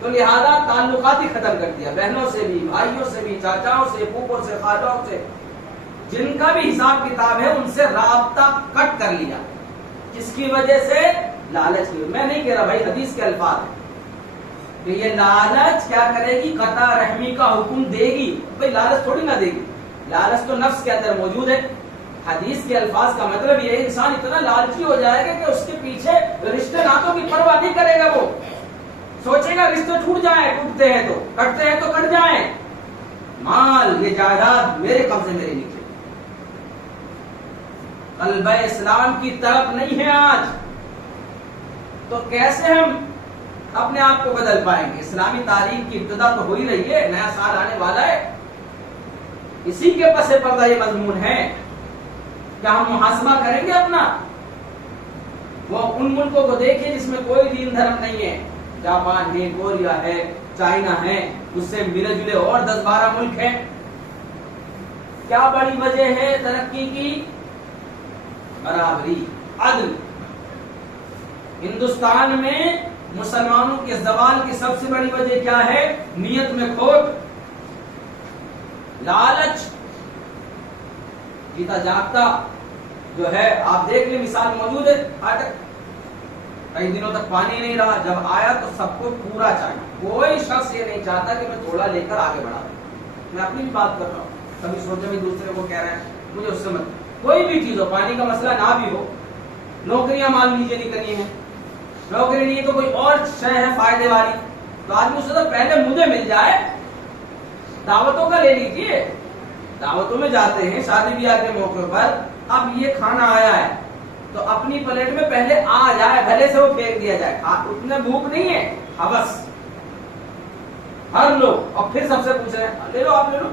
تو لہذا تعلقات ہی ختم کر دیا, بہنوں سے بھی, بھائیوں سے بھی, چاچاؤں سے, پھوپھوں سے, خالوں سے, جن کا بھی حساب کتاب ہے ان سے رابطہ کٹ کر لیا. جس کی وجہ سے لالچ کی, میں نہیں کہہ رہا بھائی, حدیث کے الفاظ ہیں کہ یہ لالچ کیا کرے گی, قطع رحمی کا حکم دے گی. بھائی لالچ تھوڑی نہ دے گی, لالچ تو نفس کے اندر موجود ہے. حدیث کے الفاظ کا مطلب یہ ہے انسان اتنا لالچی ہو جائے گا کہ اس کے پیچھے رشتے ناتوں کی پرواہ نہیں کرے گا. وہ سوچے گا رشتے ٹوٹ جائیں, ٹوٹتے ہیں تو کٹتے ہیں تو کٹ جائیں, مال یہ جائیداد میرے قبضے میرے نیچے. قلب اسلام کی طرف نہیں ہے آج, تو کیسے ہم اپنے آپ کو بدل پائیں گے؟ اسلامی تاریخ کی ابتدا تو ہو ہی رہی ہے, نیا سال آنے والا ہے, اسی کے پس پردہ یہ مضمون ہے. کیا ہم محاسبہ کریں گے اپنا؟ وہ ان ملکوں کو دیکھیں جس میں کوئی دین دھرم نہیں ہے, جاپان ہے, کوریا ہے, چائنا ہے, اس سے ملے جلے اور 10-12 ملک ہیں. کیا بڑی وجہ ہے ترقی کی؟ برابری، عدل۔ ہندوستان میں مسلمانوں کے زوال کی سب سے بڑی وجہ کیا ہے؟ نیت میں کھوٹ، لالچ، جیتا جاگتا جو ہے۔ آپ دیکھ لیں، مثال موجود ہے، کئی دنوں تک پانی نہیں رہا، جب آیا تو سب کو پورا چاہیے۔ کوئی شخص یہ نہیں چاہتا کہ میں تھوڑا لے کر آگے بڑھا۔ میں اپنی بھی بات کر رہا ہوں، کبھی سوچا بھی دوسرے کو کہہ رہے ہیں، مجھے اس سے مت، کوئی بھی چیز ہو، پانی کا مسئلہ نہ بھی ہو، نوکریاں مان لیجیے نہیں کرنی ہے، نوکری نہیں تو کوئی اور شے ہے فائدے والی، تو آدمی اس سے تو پہلے مجھے مل جائے۔ دعوتوں کا لے لیجیے، دعوتوں میں جاتے ہیں شادی بیاہ کے موقع پر، اب یہ کھانا آیا ہے تو اپنی پلیٹ میں پہلے آ جائے، بھلے سے وہ پھینک دیا جائے، اتنے بھوک نہیں ہے، ہوس ہر لوگ، اور پھر سب سے پوچھ رہے ہیں لے لو آپ، لے لو،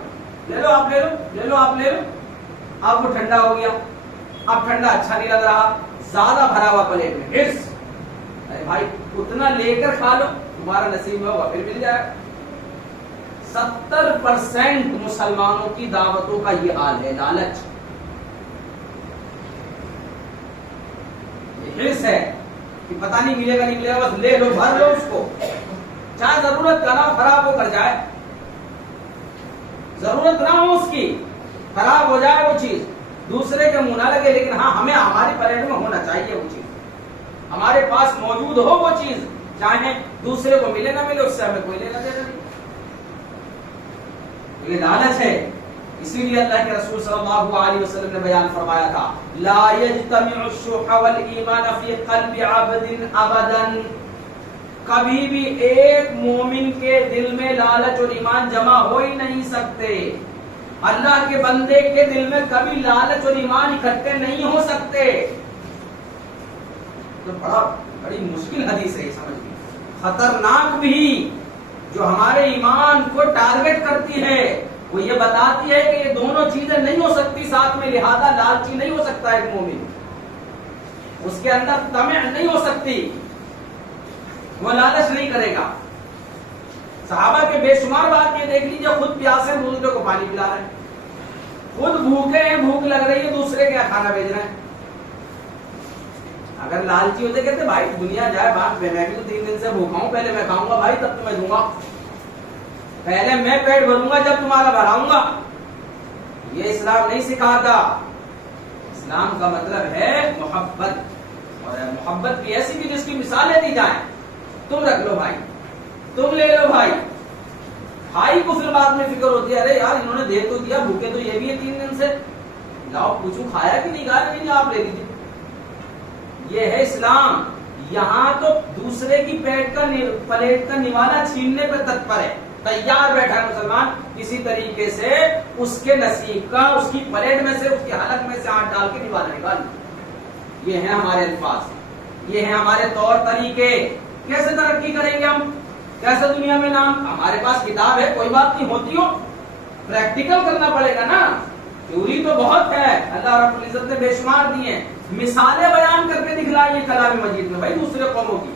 لے لو آپ، لے لو، لے لو آپ، لے لو۔ اب وہ ٹھنڈا ہو گیا، اب ٹھنڈا اچھا نہیں لگ رہا، زیادہ بھرا ہوا پلیٹ میں، ہرس، ارے بھائی اتنا لے کر کھا لو، تمہارا نصیب میں ہوگا پھر مل جائے۔ 70% مسلمانوں کی دعوتوں کا یہ حال ہے، لالچ، یہ ہرس ہے کہ پتہ نہیں ملے گا نہیں ملے گا، بس لے لو، بھر لو اس کو، چاہے ضرورت کا نہ خراب ہو کر جائے، ضرورت نہ ہو اس کی، خراب ہو جائے وہ چیز، دوسرے کے منہ نہ لگے، لیکن ہاں ہمیں ہماری پلیٹ میں ہونا چاہیے وہ چیز، ہمارے پاس موجود ہو وہ چیز، چاہے دوسرے کو ملے نہ ملے، اس سے ہمیں کوئی لینا دینا نہیں۔ یہ لالچ ہے، اسی لیے اللہ کے رسول صلی اللہ علیہ وسلم نے بیان فرمایا تھا، لا یجتمع الشح والایمان فی قلب عبد ابدا، کبھی بھی ایک مومن کے دل میں لالچ اور ایمان جمع ہو ہی نہیں سکتے، اللہ کے بندے کے دل میں کبھی لالچ اور ایمان اکٹھے نہیں ہو سکتے۔ تو بڑی مشکل حدیث ہے، سمجھئے، خطرناک بھی، جو ہمارے ایمان کو ٹارگٹ کرتی ہے، وہ یہ بتاتی ہے کہ یہ دونوں چیزیں نہیں ہو سکتی ساتھ میں، لہذا لالچی نہیں ہو سکتا ایک مومن، اس کے اندر طمع نہیں ہو سکتی، وہ لالچ نہیں کرے گا۔ صحابہ کے بے شمار بات یہ دیکھ لیجیے، خود پیاسے دوسرے کو پانی پلا رہے ہیں، خود بھوکے ہیں، بھوک لگ رہی ہے، دوسرے کے کھانا بھیج رہے ہیں۔ اگر لالچی ہوتے کہتے بھائی دنیا جائے بات، میں بھی تو 3 دن سے بھوکا ہوں، پہلے میں کھاؤں گا بھائی تب تو میں دوں گا، پہلے میں پیٹ بھروں گا جب تمہارا بھراؤں گا۔ یہ اسلام نہیں سکھاتا، اسلام کا مطلب ہے محبت، اور محبت کی ایسی بھی جس کی مثالیں دی جائیں، تم رکھ لو بھائی، تم لے لو بھائی، بھائی کو پھر بعد میں فکر ہوتی ہے، ارے یار انہوں نے دے تو دیا، بھوکے تو یہ بھی ہے 3 دن سے، لاؤ پوچھوں کھایا کہ نہیں کھایا، نہیں آپ لے لیجیے۔ یہ ہے اسلام، یہاں تو دوسرے کی پلیٹ کا نوالا چھیننے پہ تتپر ہے، تیار بیٹھا ہے مسلمان، کسی طریقے سے اس کے نصیب کا، اس کی پلیٹ میں سے، اس کی حلق میں سے ہاتھ ڈال کے نوالا نکال۔ یہ ہیں ہمارے الفاظ، یہ ہیں ہمارے طور طریقے۔ کیسے ترقی کریں گے ہم، کیسے دنیا میں نام، ہمارے پاس کتاب ہے کوئی بات نہیں، ہوتی ہو پریکٹیکل کرنا پڑے گا نا، تھیوری تو بہت ہے، اللہ رب العزت نے بے شمار دی ہیں، مثالیں بیان کر کے دکھلائیے کلام مجید میں بھائی دوسرے قوموں کی۔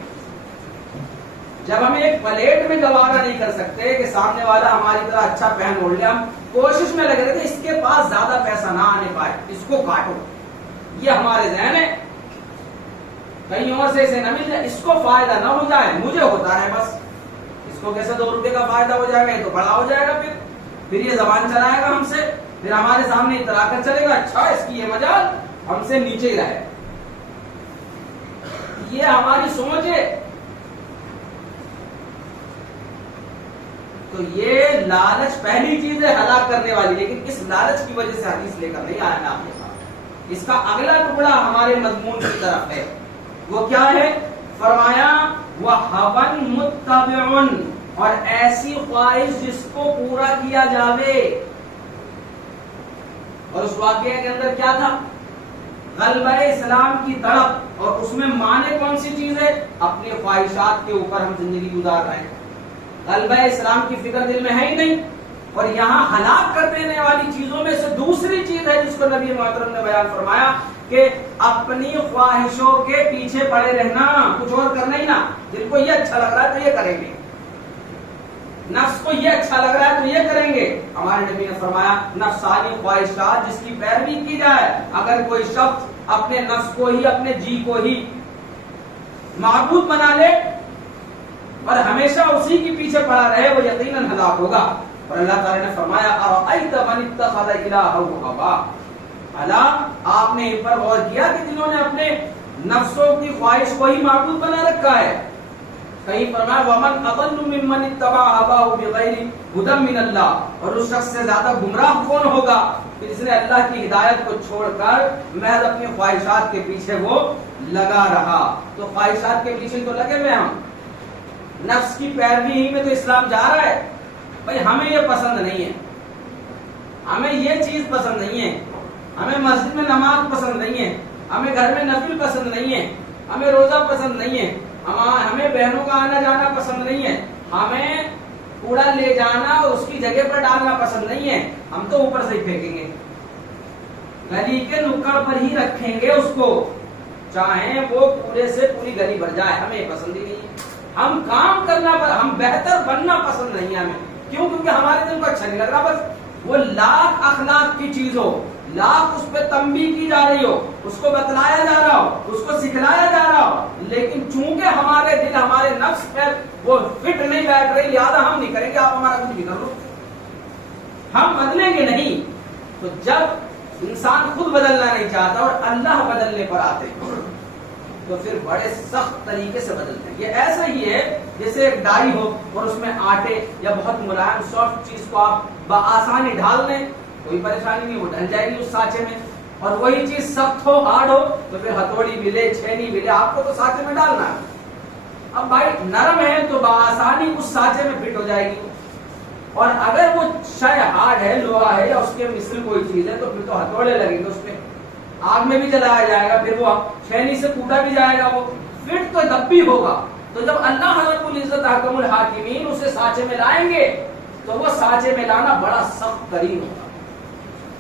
جب ہم ایک پلیٹ میں گوارا نہیں کر سکتے کہ سامنے والا ہماری طرح اچھا پہن اوڑھ لے، ہم کوشش میں لگے رہتے اس کے پاس زیادہ پیسہ نہ آنے پائے، اس کو کاٹو، یہ ہمارے ذہن ہے، کہیں اور سے اسے نہ مل جائے، اس کو فائدہ نہ ہو جائے، مجھے ہوتا ہے بس، اس کو کیسے 2 روپے کا فائدہ ہو جائے گا، یہ تو بڑا ہو جائے گا، پھر یہ زبان چلائے گا ہم سے، پھر ہمارے سامنے اترا کر چلے گا، اچھا اس کی یہ مجال، ہم سے نیچے ہی رہے۔ یہ ہماری سوچ ہے۔ تو یہ لالچ پہلی چیز ہے ہلاک کرنے والی، لیکن اس لالچ کی وجہ سے حدیث لے کر نہیں آیا میں آپ کے ساتھ۔ اس کا اگلا ٹکڑا ہمارے مضمون کی طرف ہے، وہ کیا ہے؟ فرمایا وَهَوًى مُتَّبِعٌ، اور ایسی خواہش جس کو پورا کیا جاوے۔ اور اس واقعے کے اندر کیا تھا؟ غلبہ اسلام کی تڑپ، اور اس میں مانے کون سی چیز ہے؟ اپنی خواہشات کے اوپر ہم زندگی گزار رہے ہیں، غلبہ اسلام کی فکر دل میں ہے ہی نہیں۔ اور یہاں ہلاک کر دینے والی چیزوں میں سے دوسری چیز ہے جس کو نبی محترم نے بیان فرمایا کہ اپنی خواہشوں کے پیچھے پڑے رہنا، کچھ اور کرنا ہی نہ، جن کو یہ اچھا لگ رہا ہے تو یہ کریں گے، نفس کو یہ اچھا لگ رہا ہے تو یہ کریں گے. ہمارے نبی نے فرمایا نفسانی خواہشات جس کی پیروی کی جائے، اگر کوئی شخص اپنے نفس کو ہی اپنے جی کو ہی معبود بنا لے اور ہمیشہ اسی کے پیچھے پڑا رہے وہ یقیناً ہلاک ہوگا. اور اللہ تعالی نے فرمایا ارأیت من اتخذ الہہ ہواہ، الا آپ نے ان پر غور کیا کہ جنہوں نے اپنے نفسوں کی خواہش کو ہی معبود بنا رکھا ہے. کہیں فرمایا ومن اضل ممن اتبع هواه بغیر ہدی من اللہ، اور اس شخص سے زیادہ گمراہ کون ہوگا کہ جس نے اللہ کی ہدایت کو چھوڑ کر محض اپنی خواہشات کے پیچھے وہ لگا رہا. تو خواہشات کے پیچھے تو لگے ہوئے ہم، نفس کی پیروی ہی میں تو اسلام جا رہا ہے. بھائی ہمیں یہ پسند نہیں ہے، ہمیں یہ چیز پسند نہیں ہے، ہمیں مسجد میں نماز پسند نہیں ہے، ہمیں گھر میں نفل پسند نہیں ہے، ہمیں روزہ پسند نہیں ہے، ہمیں بہنوں کا آنا جانا پسند نہیں ہے، ہمیں کوڑا لے جانا اس کی جگہ پر ڈالنا پسند نہیں ہے. ہم تو اوپر سے ہی پھینکیں گے، گلی کے نکڑ پر ہی رکھیں گے اس کو، چاہے وہ پورے سے پوری گلی بھر جائے، ہمیں پسند ہی نہیں ہے. ہم کام کرنا، ہم بہتر بننا پسند نہیں ہے ہمیں. کیوں؟ کیونکہ ہمارے دل کو اچھا نہیں لگ رہا. بس وہ لاکھ اخلاق کی چیز ہو، لاکھ اس پہ تنبیہ کی جا رہی ہو، اس کو بتلایا جا رہا ہو، اس کو سکھلایا جا رہا ہو، لیکن چونکہ ہمارے دل ہمارے نفس پر وہ فٹ نہیں بیٹھ رہی، لہٰذا ہم نہیں کریں گے. آپ ہمارا کچھ بھی کر لو، ہم بدلیں گے نہیں. تو جب انسان خود بدلنا نہیں چاہتا اور اللہ بدلنے پر آتے تو پھر بڑے سخت طریقے سے بدلتے ہیں. یہ ایسا ہی ہے جیسے ایک ڈائی ہو اور اس میں آٹے یا بہت ملائم سافٹ چیز کو آپ بآسانی ڈال دیں، کوئی پریشانی نہیں، وہ ڈل جائے گی اس سانچے میں. اور وہی چیز سخت ہو، ہارڈ ہو تو پھر ہتھوڑی ملے چھینی ملے آپ کو تو سانچے میں ڈالنا ہے. اب بھائی نرم ہے تو بآسانی اس سانچے میں فٹ ہو جائے گی، اور اگر وہ شے ہارڈ ہے، لوہا ہے یا اس کے مثل کوئی چیز ہے تو پھر تو ہتھوڑے لگیں گے اس پہ، آگ میں بھی جلایا جائے گا، پھر وہ چھینی سے کوٹا بھی جائے گا، وہ فٹ تو جب بھی ہوگا. تو جب اللہ رب العزت حکم الحاکمین اسے سانچے میں لائیں گے تو وہ سانچے میں لانا بڑا سخت ترین ہوگا.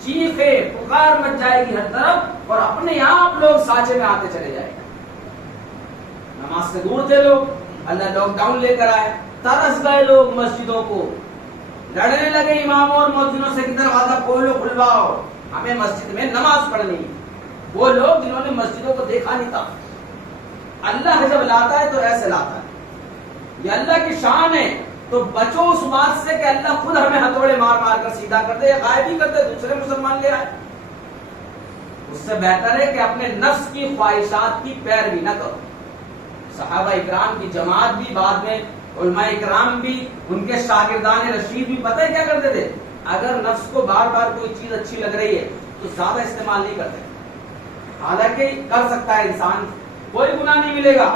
چیخے پکار مچ جائے گی ہر طرف اور اپنے آپ لوگ سانچے میں آتے چلے جائیں گے. نماز سے دور تھے لوگ، اللہ لاک ڈاؤن لے کر آئے، ترس گئے لوگ مسجدوں کو، لڑنے لگے اماموں اور مؤذنوں سے کہ دروازہ کھولو کھلواؤ، ہمیں مسجد میں نماز پڑھنی. وہ لوگ جنہوں نے مسجدوں کو دیکھا نہیں تھا. اللہ جب لاتا ہے تو ایسے لاتا ہے، یہ اللہ کی شان ہے. تو بچو اس بات سے کہ اللہ خود ہمیں ہتھوڑے مار مار کر سیدھا کر دے یا غائب ہی کر دے، دوسرے مسلمان لے آئے. اس سے بہتر ہے کہ اپنے نفس کی خواہشات کی پیروی نہ کرو. صحابہ اکرام کی جماعت بھی، بعد میں علماء اکرام بھی، ان کے شاگردان رشید بھی پتہ ہے کیا کرتے تھے؟ اگر نفس کو بار بار کوئی چیز اچھی لگ رہی ہے تو زیادہ استعمال نہیں کرتے. حالانکہ کر سکتا ہے انسان، کوئی گناہ نہیں ملے گا،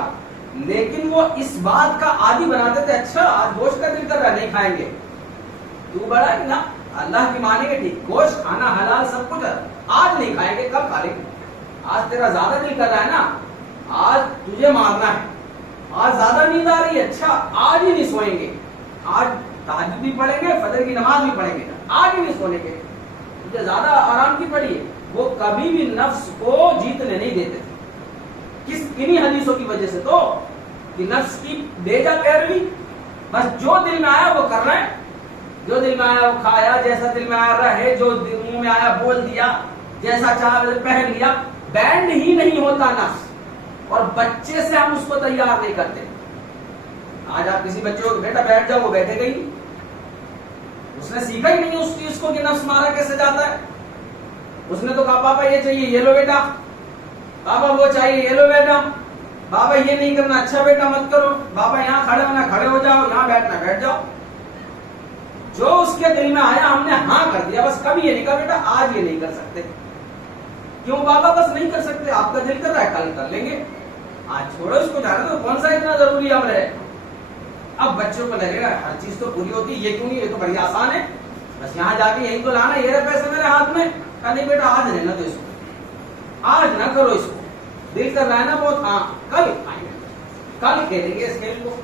لیکن وہ اس بات کا عادی بناتے تھے. اچھا آج گوشت کا دل کر رہا ہے، نہیں کھائیں گے، تو بڑا ہے نا، اللہ کی مانیں گے ٹھیک، گوشت کھانا حلال سب کچھ ہے، آج نہیں کھائیں گے کب کھا لیں گے؟ آج تیرا زیادہ دل کر رہا ہے نا، آج تجھے مارنا ہے، آج زیادہ نیند آ رہی ہے، اچھا آج ہی نہیں سوئیں گے، آج تہجد بھی پڑھیں گے، فجر کی نماز بھی پڑھیں گے، آج ہی نہیں سونے کے، تجھے زیادہ آرام کی پڑی ہے. وہ کبھی بھی نفس کو جیتنے نہیں دیتے تھے. کنہی حدیثوں کی وجہ سے تو کہ نفس کی بے جا پیروی، بس جو دل میں آیا وہ کر رہے ہیں، جو دل میں آیا وہ کھایا، جیسا دل میں آیا رہے، جو منہ میں آیا بول دیا، جیسا چاہا پہن لیا. بینڈ ہی نہیں ہوتا نفس، اور بچے سے ہم اس کو تیار نہیں کرتے. آج آپ کسی بچے کو بیٹا بیٹھ جاؤ، وہ بیٹھے گئی، اس نے سیکھا ہی نہیں اس چیز کو کہ نفس مارا کیسے جاتا ہے. اس نے تو کہا پاپا یہ چاہیے، یہ لو بیٹا، بابا وہ چاہیے، یہ لو بیٹا، بابا یہ نہیں کرنا، اچھا بیٹا مت کرو، بابا یہاں کھڑے ہونا کھڑے ہو جاؤ، یہاں بیٹھنا بیٹھ جاؤ. جو اس کے دل میں آیا ہم نے ہاں کر دیا، بس کبھی یہ نہیں کہا بیٹا آج یہ نہیں کر سکتے. کیوں بابا؟ بس نہیں کر سکتے، آپ کا دل کر رہا ہے کل کر لیں گے، آج چھوڑو اس کو، جانا تو کون سا اتنا ضروری امر ہے. اب بچوں کو لگے گا ہر چیز تو پوری ہوتی ہے، یہ کیوں نہیں، یہ تو بڑی آسان ہے، بس یہاں جا کے یہی تو لانا، یہ رہے پیسے میرے ہاتھ میں. کہا نہیں بیٹا آج رہنا تو اس کو، آج نہ کرو اس کو، دل کر رہا ہے نا بہت، ہاں کل کھائیں گے، کل کھیلیں گے اس کھیل کو،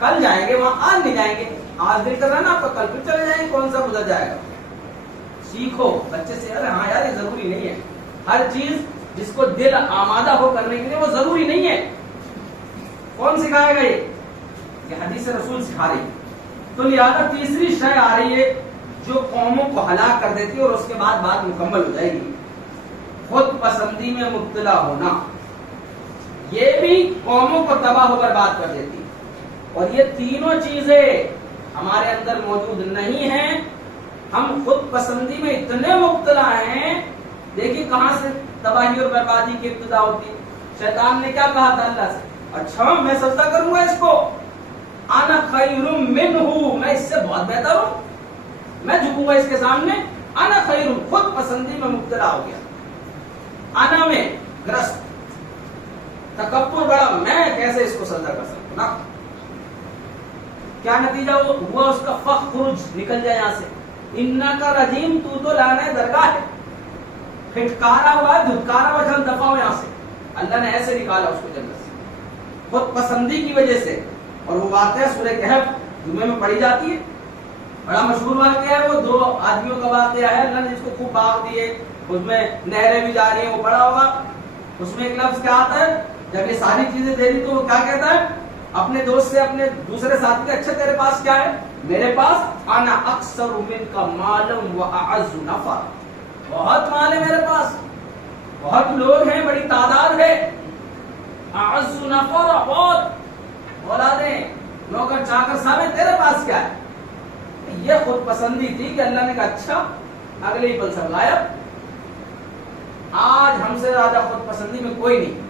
کل جائیں گے وہاں، آج نہیں جائیں گے. آج دل کر رہا ہے نا آپ کا، کل پھر چلے جائیں گے، کون سا گزر جائے گا. سیکھو بچے سے، ارے ہاں یار یہ ضروری نہیں ہے، ہر چیز جس کو دل آمادہ ہو کرنے کے لیے وہ ضروری نہیں ہے. کون سکھائے گا؟ یہ حدیث رسول سکھا رہی. تو لہذا تیسری شے آ رہی ہے جو قوموں کو ہلاک کر دیتی ہے اور اس کے بعد بات مکمل ہو جائے گی، خود پسندی میں مبتلا ہونا، یہ بھی قوموں کو تباہ و برباد کر دیتی ہے۔ اور یہ تینوں چیزیں ہمارے اندر موجود نہیں ہیں، ہم خود پسندی میں اتنے مبتلا ہیں۔ دیکھیے کہاں سے تباہی اور بربادی کی ابتدا ہوتی ہے۔ شیطان نے کیا کہا تھا اللہ سے؟ اچھا میں سجدہ کروں گا اس کو، انا خیر منہ، میں اس سے بہت بہتر ہوں، میں جھکوں گا اس کے سامنے۔ انا خیر، خود پسندی میں مبتلا ہو گیا، انا میں گرست، تکبر بڑا، میں کیسے اس کو سجدہ کر سکتا ہوں نا۔ کیا نتیجہ ہوا اس کا؟ فخرج، نکل جائے یہاں سے، انکا رجیم، تو لانے درگاہ ہے، پھٹکارا ہوا ہے، دھتکارا ہوا، جان دفاع ہو یہاں سے۔ اللہ نے ایسے نکالا اس کو جنت سے خود پسندی کی وجہ سے۔ اور وہ واقعہ سورہ کہف جمعے میں پڑھی جاتی ہے، بڑا مشہور واقعہ ہے، وہ دو آدمیوں کا واقعہ ہے، اللہ نے جس کو خوب باغ دیے، اس میں نہریں بھی جا رہی ہیں، وہ پڑھا ہوگا۔ اس میں ایک لفظ کیا آتا ہے؟ جب یہ ساری چیزیں دے دی تو وہ کیا کہتا ہے اپنے دوست سے، اپنے دوسرے ساتھی کا؟ اچھا تیرے پاس کیا ہے؟ میرے پاس انا اکثر منک مالا واعز نفرا، بہت مال ہے میرے پاس، بہت لوگ ہیں، بڑی تعداد ہے، اعز نفرا، بہت اولادیں، نوکر چاکر سب ہیں، تیرے پاس کیا ہے؟ یہ خود پسندی تھی کہ اللہ نے کہا اچھا، اگلے ہی پل سب غائب۔ آج ہم سے زیادہ خود پسندی میں کوئی نہیں،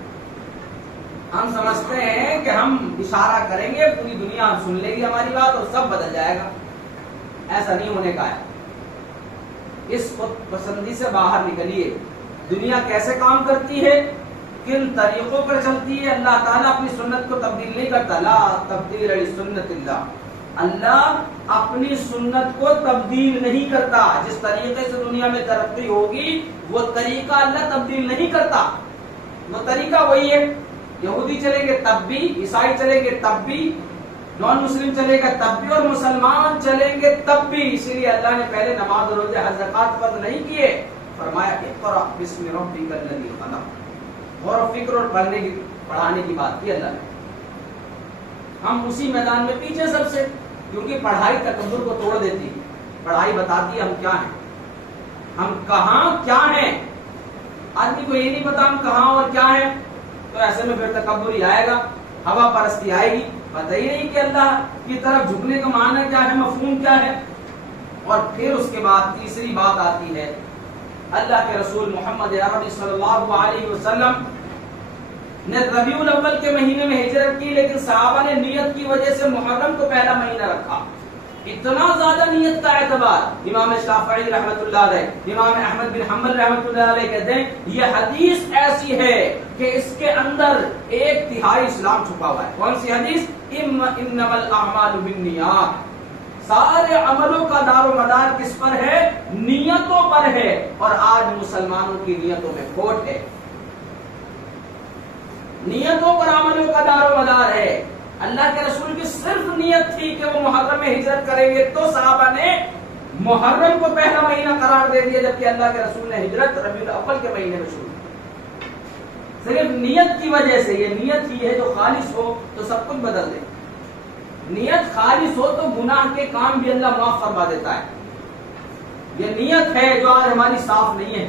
ہم سمجھتے ہیں کہ ہم اشارہ کریں گے پوری دنیا سن لے گی ہماری بات اور سب بدل جائے گا، ایسا نہیں ہونے کا ہے۔ اس خود پسندی سے باہر نکلیے۔ دنیا کیسے کام کرتی ہے، کن طریقوں پر چلتی ہے؟ اللہ تعالیٰ اپنی سنت کو تبدیل نہیں کرتا، لا تبدیل لسنت اللہ، اللہ اپنی سنت کو تبدیل نہیں کرتا۔ جس طریقے سے دنیا میں ترقی ہوگی وہ طریقہ اللہ تبدیل نہیں کرتا، وہ طریقہ وہی ہے۔ یہودی چلیں گے تب بھی، عیسائی چلیں گے تب بھی، نان مسلم چلے گا تب بھی، اور مسلمان چلیں گے تب بھی۔ اسی لیے اللہ نے پہلے نماز روزے حج زکات فرض نہیں کیے، فرمایا اقرأ بسم ربک الذی خلق، غور و فکر اور پڑھانے کی بات کی اللہ نے۔ ہم اسی میدان میں پیچھے سب سے، کیونکہ پڑھائی تکبر کو توڑ دیتی ہے، پڑھائی بتاتی ہے ہم کیا ہیں، ہم کہاں کیا ہیں۔ آدمی کو یہ نہیں پتا ہم کہاں اور کیا ہیں، تو ایسے میں پھر تکبر ہی آئے گا، ہوا پرستی آئے گی، پتہ ہی نہیں کہ اللہ کی طرف جھکنے کا معنی کیا ہے، مفہوم کیا ہے۔ اور پھر اس کے بعد تیسری بات آتی ہے، اللہ کے رسول محمد عربی صلی اللہ علیہ وسلم نے ربیع الاول کے مہینے میں ہجرت کی، لیکن صحابہ نے نیت کی وجہ سے محرم کو پہلا مہینہ رکھا۔ اتنا زیادہ نیت کا اعتبار، امام شافعی رحمۃ اللہ علیہ، امام احمد بن حنبل رحمۃ اللہ علیہ کہتے ہیں یہ حدیث ایسی ہے کہ اس کے اندر 1/3 اسلام چھپا ہوا ہے۔ کون سی حدیث؟ انما الاعمال بالنیات، سارے عملوں کا دار و مدار کس پر ہے؟ نیتوں پر ہے، اور آج مسلمانوں کی نیتوں میں کھوٹ ہے، نیتوں پر عملوں کا دار و مدار ہے۔ اللہ کے رسول کی صرف نیت تھی کہ وہ محرم میں ہجرت کریں گے، تو صحابہ نے محرم کو پہلا مہینہ قرار دے دیا، جبکہ اللہ کے رسول نے ہجرت ربیع الاول کے مہینے میں شروع کی۔ صرف نیت کی وجہ سے، یہ نیت ہی ہے جو خالص ہو تو سب کچھ بدل دے، نیت خالص ہو تو گناہ کے کام بھی اللہ معاف فرما دیتا ہے۔ یہ نیت ہے جو آج ہماری صاف نہیں ہے۔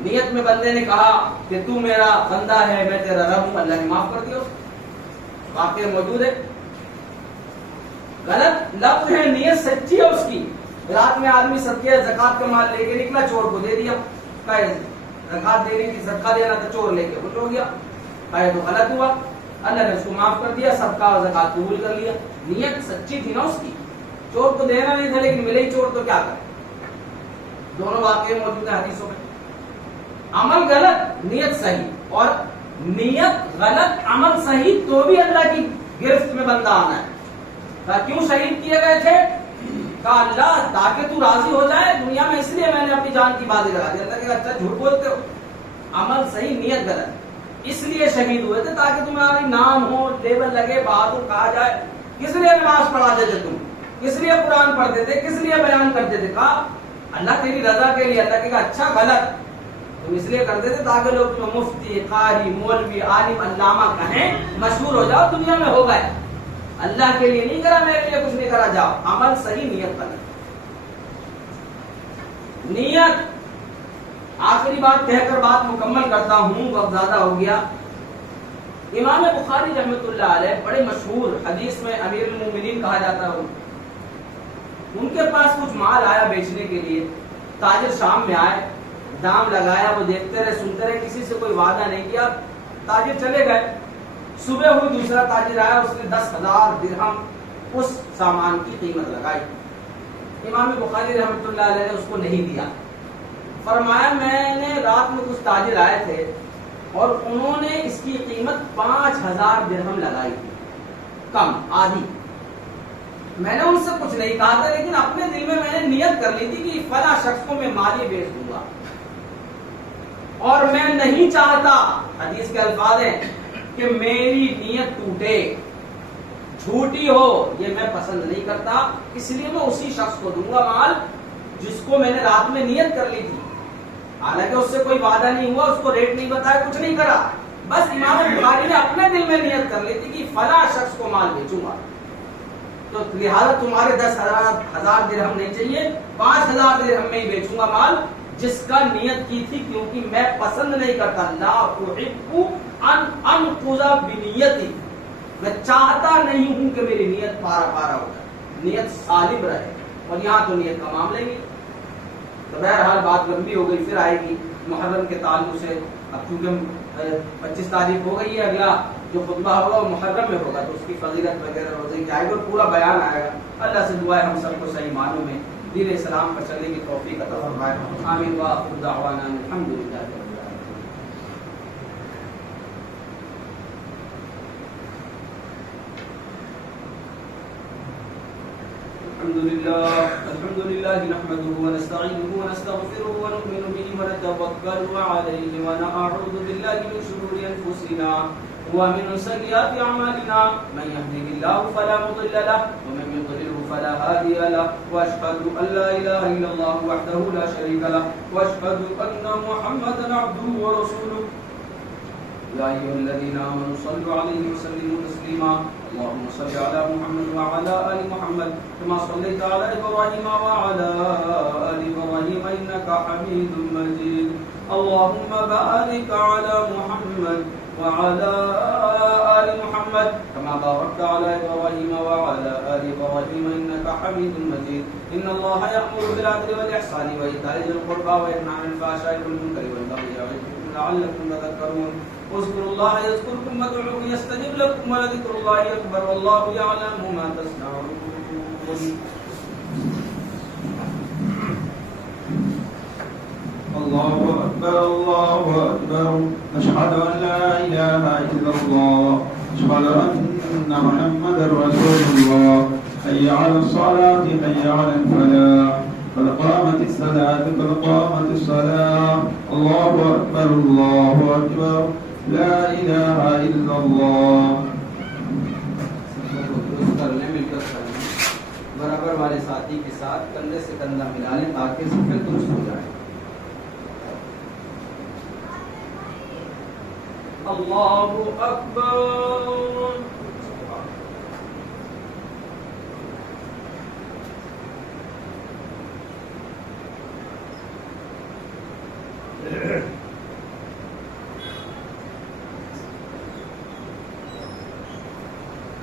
نیت میں بندے نے کہا کہ تو میرا بندہ ہے، میں تیرا رب ہوں، اللہ نے معاف کر دیا، واقعہ موجود ہے۔ غلط لفظ ہے، نیت سچی ہے اس کی۔ رات میں آدمی صدقہ زکات کا مال لے کے نکلا، چور کو دے دیا، زکات دینے کی، صدقہ دینا تھا، چور لے کے ہو گیا، تو غلط ہوا، اللہ نے اس کو معاف کر دیا، صدقہ اور زکات قبول کر لیا۔ نیت سچی تھی نا اس کی، چور کو دینا نہیں تھا لیکن ملے ہی چور تو کیا کرے۔ دونوں واقعے موجود ہیں حدیثوں میں۔ عمل غلط، نیت صحیح، اور نیت غلط عمل صحیح تو بھی اللہ کی گرفت میں بندہ آنا ہے۔ کیوں شہید کیے گئے تھے؟ کہا اللہ تاکہ تو راضی ہو جائے دنیا میں، اس لیے میں نے اپنی جان کی بازی لگا دی۔ اللہ کہا اچھا جھوٹ بولتے ہو، عمل صحیح نیت غلط، اس لیے شہید ہوئے تھے تاکہ تمہارا نام ہو، لیبل لگے، بہادر کہا جائے۔ کس لیے نماز پڑھاتے تھے تم، کس لیے قرآن پڑھتے تھے، کس لیے بیان کرتے تھے؟ کہا اللہ تیری رضا کے لیے۔ اللہ کہا اچھا غلط، تم اس لیے کرتے تھے تاکہ لوگ تمہیں مفتی، قاری، مولوی، عالم، علامہ کہیں، مشہور ہو جاؤ، دنیا میں ہو گئے۔ اللہ کے لیے نہیں کرا، میرے لیے کچھ نہیں کرا، جاؤ عمل صحیح، نیت بنا، نیت۔ آخری بات کہہ کر بات مکمل کرتا ہوں، وقت زیادہ ہو گیا۔ امام بخاری رحمۃ اللہ علیہ بڑے مشہور حدیث میں امیر المومنین کہا جاتا ہے، ان کے پاس کچھ مال آیا بیچنے کے لیے، تاجر شام میں آئے، دام لگایا، وہ دیکھتے رہے سنتے رہے، کسی سے کوئی وعدہ نہیں کیا، تاجر چلے گئے۔ صبح ہوئی، دوسرا تاجر آیا، اس نے 10,000 درہم اس سامان کی قیمت لگائی۔ امام بخاری رحمۃ اللہ علیہ نے اس کو نہیں دیا، فرمایا میں نے رات میں کچھ تاجر آئے تھے اور انہوں نے اس کی قیمت 5,000 درہم لگائی تھی، کم، آدھی۔ میں نے ان سے کچھ نہیں کہا تھا، لیکن اپنے دل میں نے نیت کر لی تھی کہ فلاں شخص کو میں مال بیچ دوں گا، اور میں نہیں چاہتا، حدیث کے الفاظ ہیں، کہ میری نیت ٹوٹے، جھوٹی ہو، یہ میں پسند نہیں کرتا، اس لیے میں اسی شخص کو دوں گا مال جس کو میں نے رات میں نیت کر لی تھی۔ حالانکہ اس سے کوئی وعدہ نہیں ہوا، اس کو ریٹ نہیں بتایا، کچھ نہیں کرا، بس امام بخاری نے اپنے دل میں نیت کر لی تھی کہ فلاں شخص کو مال بیچوں گا، تو لہٰذا تمہارے 10,000 درہم نہیں چاہیے، 5,000 درہم میں ہی بیچوں گا مال، جس کا نیت کی تھی، کیونکہ میں پسند نہیں کرتا، لا احب ان انقض بنیتی، میں چاہتا نہیں ہوں کہ میری نیت پارا پارا ہو جائے، نیت سالم رہے، اور یہاں تو نیت کا معاملہ ہی نہیں۔ تو بہرحال بات لمبی ہو گئی، پھر آئے گی محرم کے تعلق سے، اب چونکہ 25 تاریخ ہو گئی ہے، اگلا جو خطبہ ہوگا وہ محرم میں ہوگا، تو اس کی فضیلت وغیرہ روزے کی آئے گی اور پورا بیان آئے گا۔ اللہ سے دعا ہے ہم سب کو صحیح معنوں میں دین اسلام پر چلنے کی توفیق عطا فرمائے، آمین وآخر دعوانا الحمدللہ۔ الحمد لله نحمده ونستعينه ونستغفره ونؤمن به ونتوكل عليه ونعوذ بالله من شرور أنفسنا ومن سيئات أعمالنا، من يهده الله فلا مضل له ومن يضلله فلا هادي له، وأشهد أن لا إله إلا الله وحده لا شريك له، وأشهد أن محمدا عبده ورسوله، يا أيها الذين آمنوا صلوا عليه وسلموا تسليما، اللهم صل على محمد وعلى آل محمد كما صليت على إبراهيم وعلى آل إبراهيم إنك حميد مجيد، اللهم بارك على محمد وعلى آل محمد كما باركت على إبراهيم وعلى آل إبراهيم إنك حميد مجيد، إن الله يأمر بالعدل والإحسان وإيتاء ذي القربى وينهى عن الفحشاء والمنكر والبغي يعظكم لعلكم تذكرون، اذكروا الله يذكركم وادعوه يستجب لكم ولذكر الله أكبر والله يعلم ما تصنعون۔ الله أكبر الله أكبر، أشهد أن لا إله إلا الله، أشهد أن محمدا رسول الله، حي على الصلاة حي على الفلاح، قد قامت الصلاة قد قامت الصلاة، الله أكبر الله أكبر، لا إله إلا الله۔ برابر والے ساتھی کے ساتھ کندھے سے کندھا ملا لیں تاکہ سفر درست ہو جائے۔ اللہ اکبر۔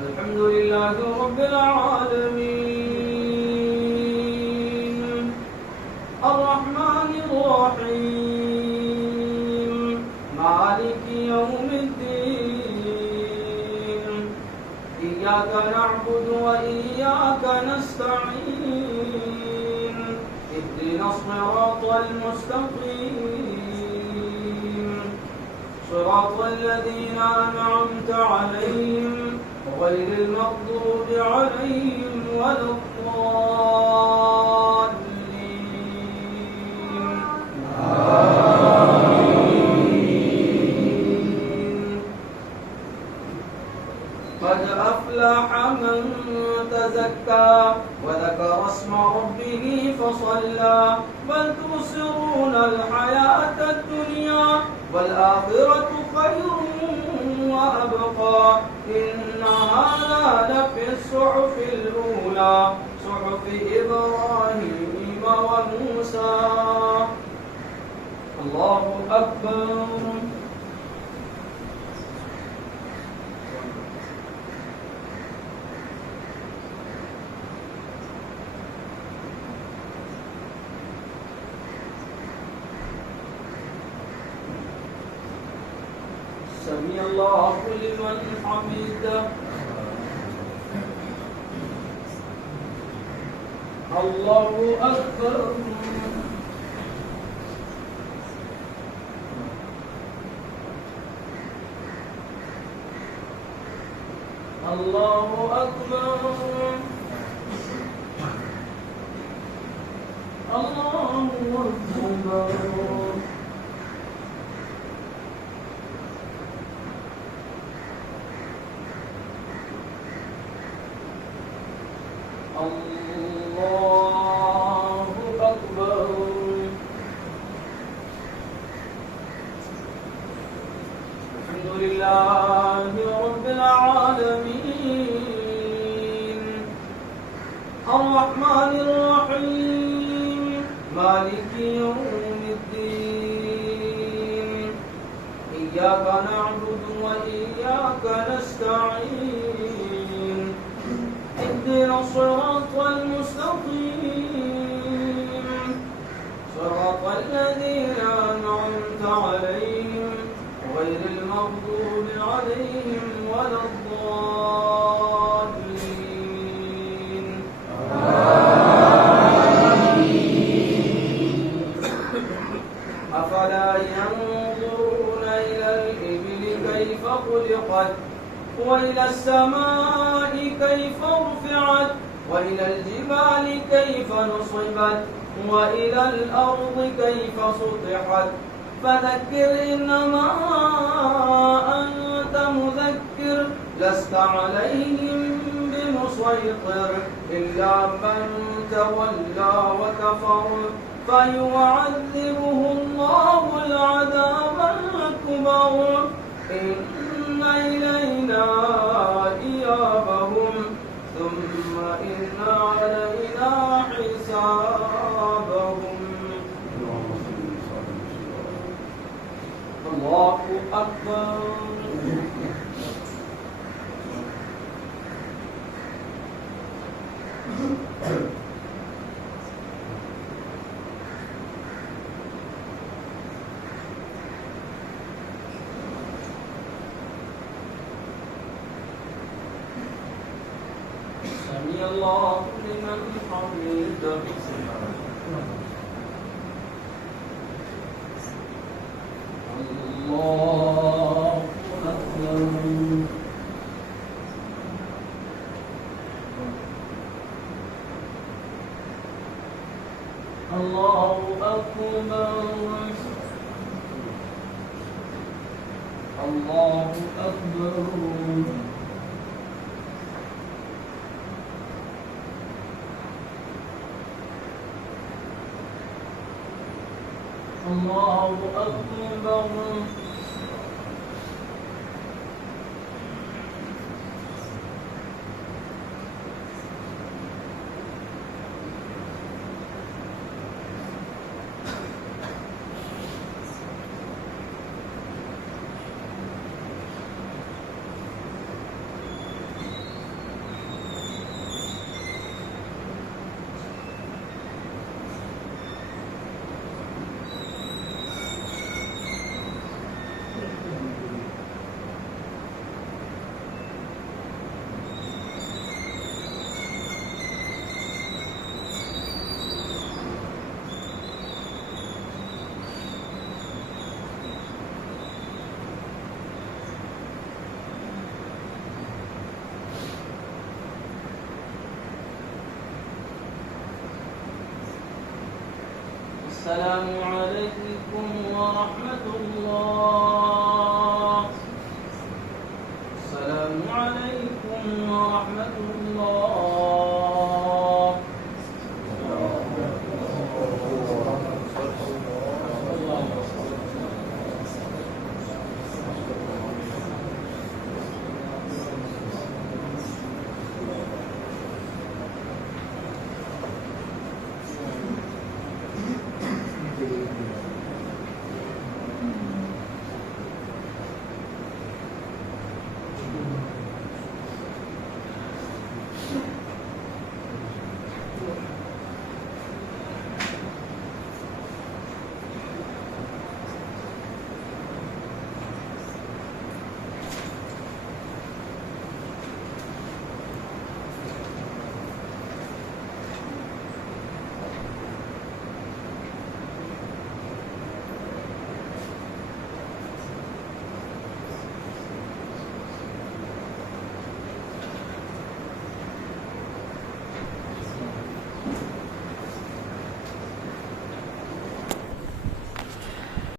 الحمد لله رب العالمين الرحمن الرحيم مالك يوم الدين إياك نعبد وإياك نستعين اهدنا الصراط المستقيم صراط الذين أنعمت عليهم غير المغضوب عليهم ولا الضالين قد أفلح من تزكى وذكر اسم ربه فصلى بل تؤثرون الحياة الدنيا والآخرة خير وأبقى إن هذا لفي الصحف الأولى صحف إبراهيم وموسى. الله أكبر. سمع الله لمن حمده. الله أكبر. الله أكبر. الله أكبر. الله أكبر. الحمد لله رب العالمين الرحمن الرحيم مالك يوم الدين إياك نعبد وإياك نستعين اهدنا الصراط المستقيم صراط الذين أنعمت عليهم غير المغضوب عليهم ولا الضالين. أفلا ينظرون إلى الإبل كيف خلقت وإلى السماء كيف رفعت وإلى الجبال كيف نصبت وإلى الأرض كيف سطحت فذكر إنما أنت مذكر لست عليهم بمسيطر إلا من تولى وكفر فيعذبه الله العذاب الأكبر إن إلينا إيابهم ثم إن علينا حسابهم. الله أكبر. سمع الله لمن حمده. الله أكبر. الله أكبر. الله أكبر. الله أكبر. السلام عليكم ورحمة الله. السلام عليكم ورحمة الله.